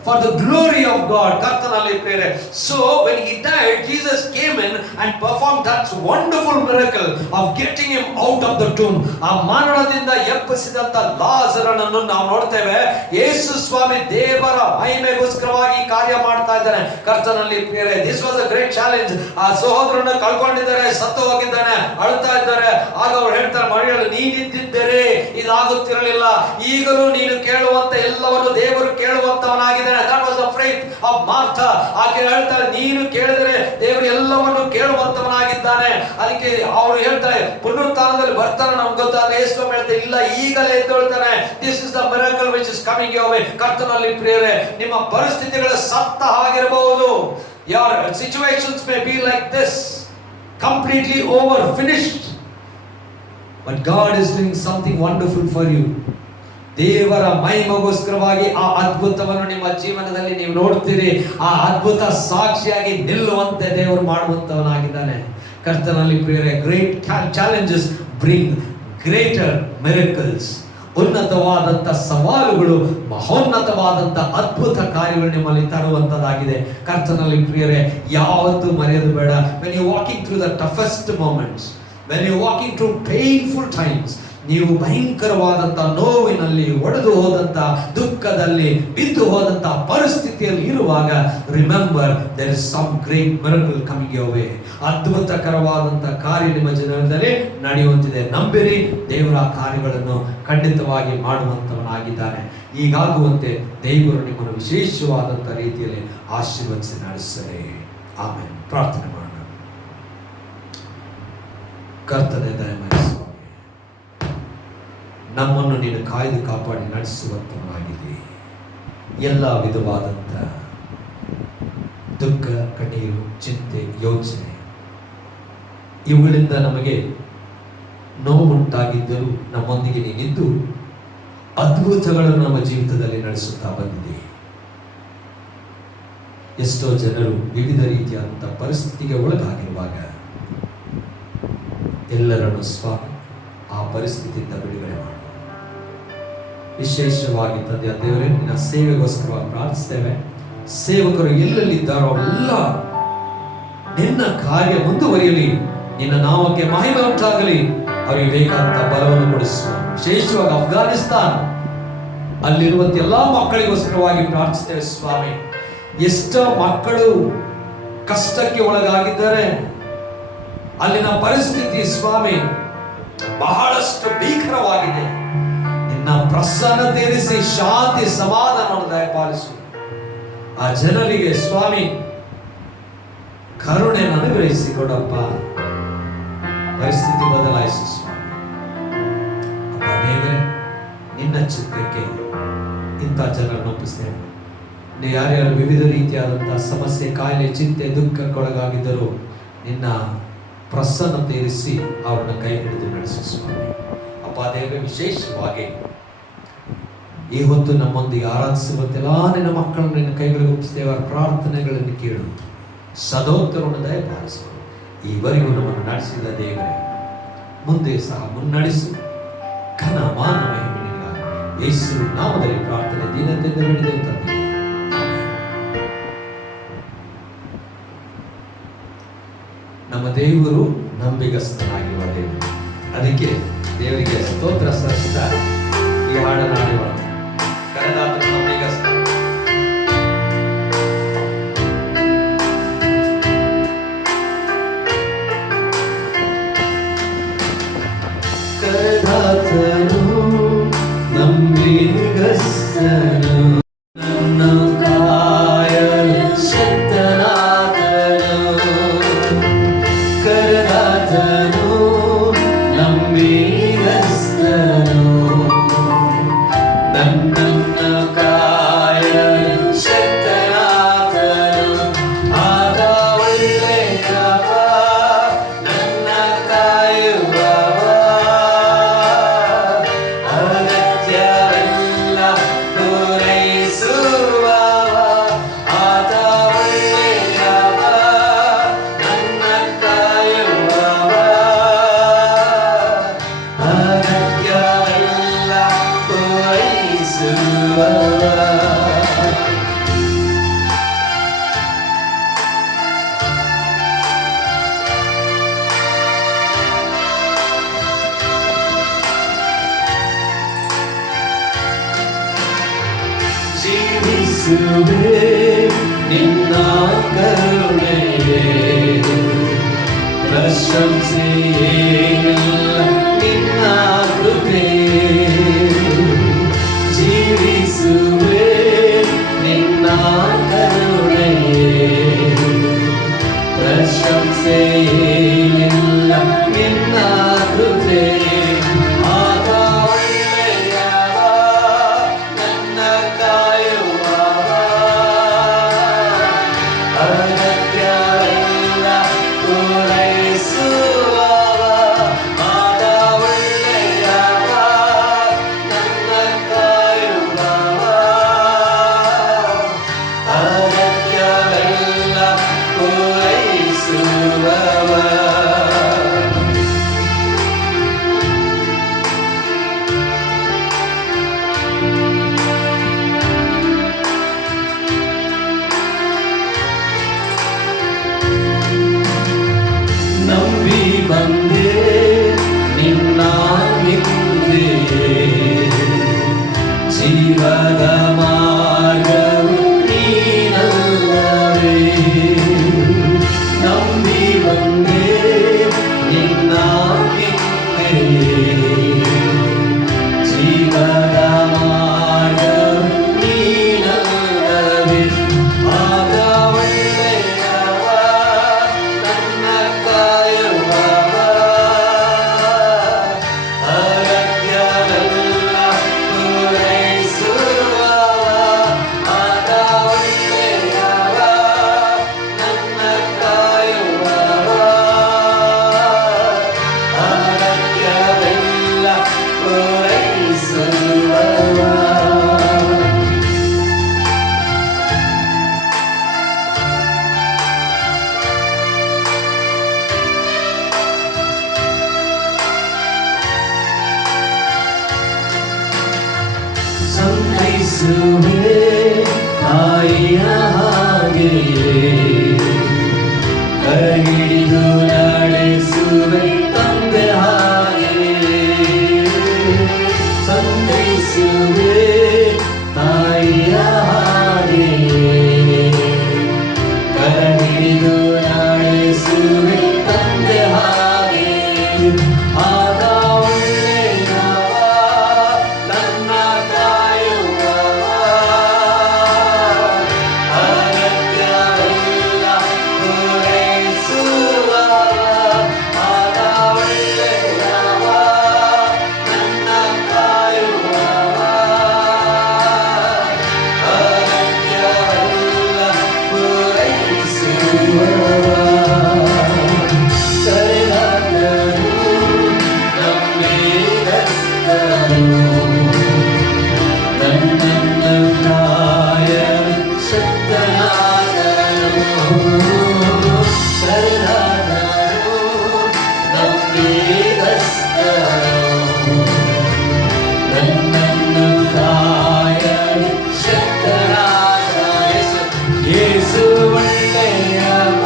for the glory of God. ಕರ್ತನಲ್ಲಿ ಪ್ರಿಯರೇ, so when he died, Jesus came in and performed that wonderful miracle of getting him out of the tomb. ಆ ಮರಣದಿಂದ ಎಬ್ಬಿಸಿದಂತ ಲಾಜರನನ್ನು ನಾವು ನೋಡ್ತೇವೆ. ಯೇಸು ಸ್ವಾಮಿ ದೇವರ ಮಹಿಮೆಗೋಸ್ಕರವಾಗಿ ಕಾರ್ಯ ಮಾಡ್ತಾ ಇದ್ದಾನೆ. ಕರ್ತನಲ್ಲಿ ಪ್ರಿಯರೇ, this was a great challenge. ಆ ಸಹೋದರನ ಕಳ್ಕೊಂಡಿದ್ದಾರೆ, ಸತ್ತು ಹೋಗಿದ್ದಾನೆ, ಅಳ್ತಾ ಇದ್ದಾರೆ. ಆಗ ಅವ್ರು ಹೇಳ್ತಾರೆ, ಮರಿಯಳು ನೀನಿದ್ದಿದ್ದರೆ ಇದಾಗುತ್ತಿರಲಿಲ್ಲ, ಈಗಲೂ ನೀನು ಕೇಳುವಂತ ಎಲ್ಲವನ್ನು ದೇವರು ಕೇಳುವಂತವನಾಗಿದ್ದಾನೆ. that was the faith of Martha. ಆಕೆ ಹೇಳ್ತಾಳೆ, ನೀನು ಕೇಳಿದರೆ ದೇವರು ಎಲ್ಲವನ್ನು ಕೇಳುವಂತವನಾಗಿದ್ದಾನೆ. ಅದಕ್ಕೆ ಅವರು ಹೇಳ್ತಾರೆ, ಪುನರುತ್ಥಾನದಲ್ಲಿ ಬರ್ತಾನೆ ನಮ್ಗೆ ಗೊತ್ತಾದ್ರೆ. ಯೇಸು ಹೇಳ್ತಾರೆ, ಇಲ್ಲ, ಈಗಲೇ ಎದ್ದೇಳ್ತಾನೆ. this is the miracle which is coming your way. ಕರ್ತನಲ್ಲಿ ಪ್ರಿಯರೇ, ನಿಮ್ಮ ಪರಿಸ್ಥಿತಿಗಳು ಸತ್ತ ಹಾಗಿರಬಹುದು. your situations may be like this, completely over, finished, but God is doing something wonderful for you. ದೇವರ ಮಹಿಮೆಗೋಸ್ಕರವಾಗಿ ಆ ಅದ್ಭುತವನ್ನು ನಿಮ್ಮ ಜೀವನದಲ್ಲಿ ನೀವು ನೋಡ್ತೀರಿ. ಆ ಅದ್ಭುತ ಸಾಕ್ಷಿಯಾಗಿ ನಿಲ್ಲುವಂತೆ ದೇವರು ಮಾಡುವಂತವನಾಗಿದ್ದಾನೆ. ಕರ್ತನಲ್ಲಿ ಪ್ರಿಯರೇ, great challenges bring greater miracles. ಉನ್ನತವಾದಂಥ ಸವಾಲುಗಳು, ಮಹೋನ್ನತವಾದಂಥ ಅದ್ಭುತ ಕಾರ್ಯಗಳು ನಿಮ್ಮಲ್ಲಿ ತರುವಂಥದ್ದಾಗಿದೆ. ಕರ್ತನಲ್ಲಿ ಪ್ರಿಯರೇ, ಯಾವತ್ತೂ ಮರೆಯೋದು ಬೇಡ. When you walking through the toughest moments, when you walking through painful times, ನೀವು ಭಯಂಕರವಾದಂಥ ನೋವಿನಲ್ಲಿ, ಒಡೆದು ಹೋದಂಥ ದುಃಖದಲ್ಲಿ, ಬಿದ್ದು ಹೋದಂಥ ಪರಿಸ್ಥಿತಿಯಲ್ಲಿ ಇರುವಾಗ, remember there is some great miracle coming your way. ಅದ್ಭುತಕರವಾದಂಥ ಕಾರ್ಯ ನಿಮ್ಮ ಜೀವನದಲ್ಲಿ ನಡೆಯುವಂತಿದೆ. ನಂಬಿರಿ, ದೇವರ ಕಾರ್ಯಗಳನ್ನು ಖಂಡಿತವಾಗಿ ಮಾಡುವಂಥವನಾಗಿದ್ದಾನೆ. ಹೀಗಾಗುವಂತೆ ದೇವರು ನಿಮ್ಮನ್ನು ವಿಶೇಷವಾದಂಥ ರೀತಿಯಲ್ಲಿ ಆಶೀರ್ವದಿಸಿ ನಡೆಸಲಿ. ಆಮೇಲೆ ಪ್ರಾರ್ಥನೆ ಮಾಡೋಣ. ಕರ್ತನೇ, ದಯಮಾಡಿ ಸ್ವಾಮಿ, ನಮ್ಮನ್ನು ನೀನು ಕಾಯ್ದು ಕಾಪಾಡಿ ನಡೆಸುವಂಥವನಾಗಿದೆ. ಎಲ್ಲ ವಿಧವಾದಂಥ ದುಃಖ, ಕಣ್ಣೀರು, ಚಿಂತೆ, ಯೋಚನೆ ಇವುಗಳಿಂದ ನಮಗೆ ನೋವುಂಟಾಗಿದ್ದರೂ ನಮ್ಮೊಂದಿಗೆ ನೀನಿದ್ದು ಅದ್ಭುತಗಳನ್ನು ನಮ್ಮ ಜೀವಿತದಲ್ಲಿ ನಡೆಸುತ್ತಾ ಬಂದಿದೆ. ಎಷ್ಟೋ ಜನರು ವಿವಿಧ ರೀತಿಯಾದಂಥ ಪರಿಸ್ಥಿತಿಗೆ ಒಳಗಾಗಿರುವಾಗ ಎಲ್ಲರನ್ನು ಸ್ವಾಮಿ ಆ ಪರಿಸ್ಥಿತಿಯಿಂದ ಬಿಡುಗಡೆ ಮಾಡಿ. ವಿಶೇಷವಾಗಿ ತಂದೆಯ ದೇವರೇ, ನಿನ್ನ ಸೇವೆಗೋಸ್ಕರವಾಗಿ ಪ್ರಾರ್ಥಿಸ್ತೇವೆ. ಸೇವಕರು ಎಲ್ಲೆಲ್ಲಿದ್ದಾರೋ ಎಲ್ಲ ನಿನ್ನ ಕಾರ್ಯ ಮುಂದುವರಿಯಲಿ, ನಿನ್ನ ನಾಮಕ್ಕೆ ಮಹಿಮೆ ಉಂಟಾಗಲಿ. ಅವರಿಗೆ ಬೇಕಾದಂತ ಬಲವನ್ನು ಕೊಡಿಸುವ. ವಿಶೇಷವಾಗಿ ಅಫ್ಘಾನಿಸ್ತಾನ್ ಅಲ್ಲಿರುವಂತ ಎಲ್ಲಾ ಮಕ್ಕಳಿಗೋಸ್ಕರವಾಗಿ ಪ್ರಾರ್ಥಿಸ್ತೇವೆ ಸ್ವಾಮಿ. ಎಷ್ಟೋ ಮಕ್ಕಳು ಕಷ್ಟಕ್ಕೆ ಒಳಗಾಗಿದ್ದಾರೆ. ಅಲ್ಲಿನ ಪರಿಸ್ಥಿತಿ ಸ್ವಾಮಿ ಬಹಳಷ್ಟು ಭೀಕರವಾಗಿದೆ. ನಿನ್ನ ಪ್ರಸನ್ನತೆ ಇರಿಸಿ ಶಾಂತಿ ಸಮಾಧಾನವನ್ನು ದಯಪಾಲಿಸು. ಆ ಜನರಿಗೆ ಸ್ವಾಮಿ ಕರುಣೆಯನ್ನು ಅನುಗ್ರಹಿಸಿಕೊಡಪ್ಪ. ಪರಿಸ್ಥಿತಿ ಬದಲಾಯಿಸು ಸ್ವಾಮಿ. ಅಪ್ಪ ದೇವರೇ, ನಿನ್ನ ಚಿತ್ತಕ್ಕೆ ಇಂಥ ಜನರನ್ನು ಒಪ್ಪಿಸ್ತೇವೆ. ಯಾರ್ಯಾರು ವಿವಿಧ ರೀತಿಯಾದಂತಹ ಸಮಸ್ಯೆ, ಕಾಯಿಲೆ, ಚಿಂತೆ, ದುಃಖಕ್ಕೊಳಗಾಗಿದ್ದರೂ ನಿನ್ನ ಪ್ರಸನ್ನತೆ ಇರಿಸಿ ಅವರನ್ನ ಕೈ ಹಿಡಿದು ನಡೆಸು ಸ್ವಾಮಿ. ಅಪ್ಪ ದೇವರೇ, ವಿಶೇಷವಾಗಿ ಈ ಹೊತ್ತು ನಮ್ಮೊಂದಿಗೆ ಆರಾಧಿಸುವಂತೆಲ್ಲ ನಿನ್ನ ಮಕ್ಕಳನ್ನು ನಿನ್ನ ಕೈಗಳಿಗೆ ಒಪ್ಪಿಸ್ತೇವೆ. ಅವರ ಪ್ರಾರ್ಥನೆಗಳನ್ನು ಕೇಳು, ಸದೋತ್ತರವನ್ನು ದಯಪಾಲಿಸು. ಈವರೆಗೂ ನಮ್ಮನ್ನು ನಡೆಸಿದ ದೇವರೇ, ಮುಂದೆ ಸಹ ಮುನ್ನಡೆಸು. ಘನ ಮಾನ ಮಹಿಮೆ ನಿನಗಾಗಿ ಯೇಸು ನಾಮದಲ್ಲಿ ಪ್ರಾರ್ಥನೆ ದೀನತೆಯಿಂದ ಬೇಡಿದೆವು ತಂದೆ. ನಮ್ಮ ದೇವರು ನಂಬಿಗಸ್ತನಾಗಿರುವ ದೇವರು. ಅದಕ್ಕೆ ದೇವರಿಗೆ ಸ್ತೋತ್ರ ಸಲ್ಲಿಸುತ್ತಾ ಈ ಹಾಡನ್ನು ಹಾಡುವ. ಕರೆದಾತನು ನಂಬಿಗಸ್ತ. ಕರೆದಾತನು ನಂಬಿಗಸ್ತನು, ನನ್ನ ಕಾಯಲು ಶಕ್ತನಾದನು. ಕರೆದಾತನು ನಂಬಿಗಸ್ತನು, ನನ್ನನ್ನು ಕಾಯಲು ಶಕ್ತನಾದನು. ಆಗ ಒಳ್ಳೆಯವ, ನನ್ನ ಕಾಯುವವ, ಅಗತ್ಯವೆಲ್ಲ ಪೂರೈಸುವವ. ಆತ ಒಳ್ಳೆಯವ, ನನ್ನ ಕಾಯುವವ, ಅಗತ್ಯವೆಲ್ಲ ಪೂರೈಸುವವ. ಜೀವಿಸುವೆ ನಿನ್ನ ಕರುಣೆಯೇ, ಪ್ರಶಂಸೆಯೇನಿಲ್ಲ ನಿನ್ನ ಕೃಪೆ. ಜೀವಿಸುವೆ ನಿನ್ನ ಕರುಣೆಯೇ, ಪ್ರಶಂಸೆಯೇನಿಲ್ಲ ನಿನ್ನ ಕೃಪೆ. ಆತ ಒಳ್ಳೆಯವ, ನನ್ನ ಕಾಯುವವ, ಅಗತ್ಯವೆಲ್ಲ ಪೂರೈಸುವವ. ಜೀವದ ಮಾರ್ಗವು ನೀನಲ್ಲವೇ. ನಂಬಿ ಬಂದೆ ನಿನ್ನ ಕಿಂತೆಯೇ. ಜೀವದ ಮಾರ್ಗವು ನೀನಲ್ಲವೇ. ಆಗ ಒಳ್ಳೆಯವ ನನ್ನ ಕಾಯುವವ. ಅಗತ್ಯವೆಲ್ಲ ಪೂರೈಸುವವ. ಆಗ ಒಳ್ಳೆಯವ ನನ್ನ ಕಾಯುವವ. ಅಗತ್ಯವೆಲ್ಲ ಪೂರೈಸುವವ. ಸಂತೈಸುವೆ ತಾಯಿಯ ಹಾಗೆಯೇ. ಕೈಹಿಡಿದು ನಡೆಸುವೆ ತಂದೆ ಹಾಗೆಯೇ. ಸಂತೈಸುವೆ ತಾಯಿಯ ಹಾಗೆಯೇ. ಕೈಹಿಡಿದು ನಡೆಸುವೆ ತಂದೆ ಹಾಗೆಯೇ. ಆಗ ಒಳ್ಳೆಯವ ನನ್ನ ಕಾಯುವವ. ಅಗತ್ಯವೆಲ್ಲ ಪೂರೈಸುವವ. ಆಗ ಒಳ್ಳೆಯವ ನನ್ನ ಕಾಯುವವ. ಅಗತ್ಯವೆಲ್ಲ ಪೂರೈಸುವವ. ಕರೆದಾಗಲು ನಂಬಿಗಸ್ತನು. ನನ್ನನ್ನು ಕಾಯಲು ಶಕ್ತನಾದನು. ಕರೆದಾಗಲು ನಂಬಿಗಸ್ತನು. ನನ್ನನ್ನು ಕಾಯಲು ಶಕ್ತನಾದ ಯೇಸು ಒಳ್ಳೆಯವ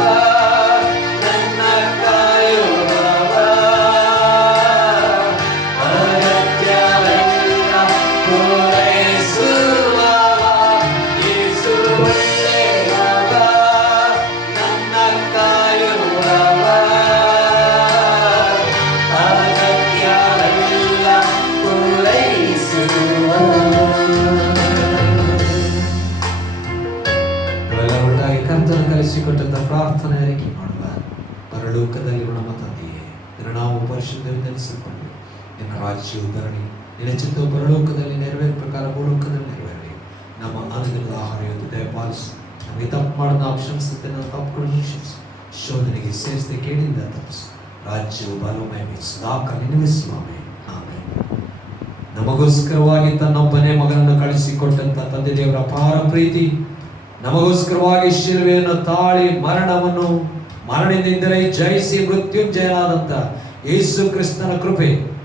ನನ್ನ ಕಾಯುವವ. ಅಗತ್ಯವೆಲ್ಲ ಪೂರೈಸುವವ. ಯೇಸು ಒಳ್ಳೆಯವ ನನ್ನ ಕಾಯುವವ. ಅಗತ್ಯವೆಲ್ಲ ಪೂರೈಸುವವ. ನಾವೆಲ್ಲ ಒಟ್ಟಾಗಿ ಕರ್ತನು ಕಲಿಸಿಕೊಟ್ಟಂತ ಪ್ರಾರ್ಥನೆ ಆಯ್ಕೆ ಮಾಡುವ. ಪರಲೋಕದಲ್ಲಿರುವ ನಮ್ಮ ತಂದೆಯೇ, ನಿನ್ನ ನಾವು ಪರಿಶುದ್ಧವೆಂದೆನಿಸಿಕೊಂಡು ನಿನ್ನ ರಾಜ್ಯವು ಬರಲಿ. ನಿನ್ನ ಚಿತ್ತವು ಪರಲೋಕದಲ್ಲಿ ನೆರವೇರ ಪ್ರಕಾರ ಭೂಲೋಕದಲ್ಲಿ ನೆರವೇರಲಿ. ನಮ್ಮ ಅನುದಿನದ ಆಹಾರ ಇವತ್ತು ದಯಪಾಲಿಸಿ. ನಮಗೆ ತಪ್ಪು ಮಾಡಿದ ನಾವು ಕ್ಷಮಿಸುತ್ತೇನೆ, ನಾವು ತಪ್ಪುಗಳನ್ನು ಕ್ಷಮಿಸಿ. ಶೋಧನೆಗೆ ಸೇರಿಸದೆ ಕೇಳಿಂದ ತಪ್ಪಿಸು. ರಾಜ್ಯವು ಬಲವು ಮಹಿಮೆ ಸದಾಕಾಲ ನಿನಗೆ ಸ್ವಾಮಿ. ಆಮೆನ್. ನಮಗೋಸ್ಕರವಾಗಿ ತನ್ನೊಬ್ಬನೇ ಮಗನನ್ನು ಕಳಿಸಿಕೊಟ್ಟಂತ ತಂದೆ ದೇವರ ಅಪಾರ ಪ್ರೀತಿ, ನಮಗೋಸ್ಕರವಾಗಿ ಶಿಲುಬೆಯನ್ನು ತಾಳಿ ಮರಣದಿಂದಲೇ ಜಯಿಸಿ ಮೃತ್ಯುಂಜಯನಾದಂತ ಯೇಸು ಕ್ರಿಸ್ತನ ಕೃಪೆ,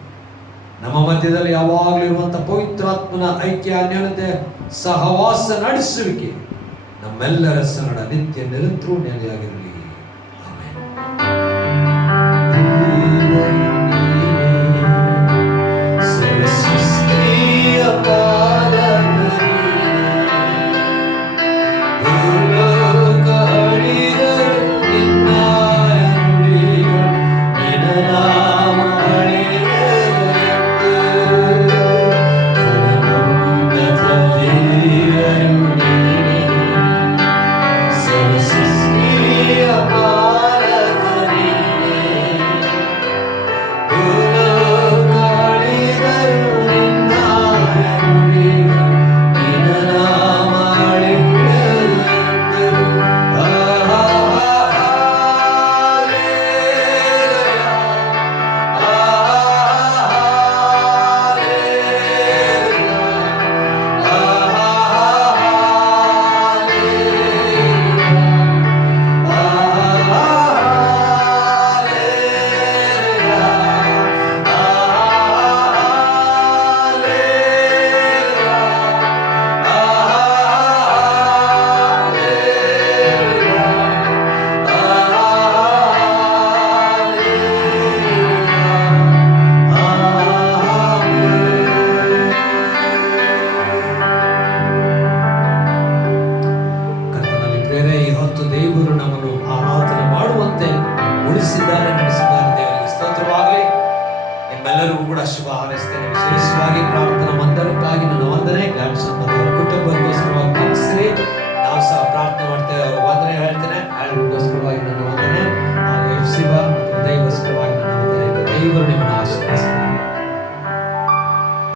ನಮ್ಮ ಮಧ್ಯದಲ್ಲಿ ಯಾವಾಗಲೂ ಇರುವಂತ ಪವಿತ್ರಾತ್ಮನ ಐಕ್ಯ ಅನ್ಯೋನ್ಯತೆ ಸಹವಾಸ ನಡೆಸುವಿಕೆ ನಮ್ಮೆಲ್ಲರ ಸಂಗಡ ನಿತ್ಯ ನಿರಂತರ ನೆಲೆಯಾಗಿರಲಿ. ಆಮೆನ್.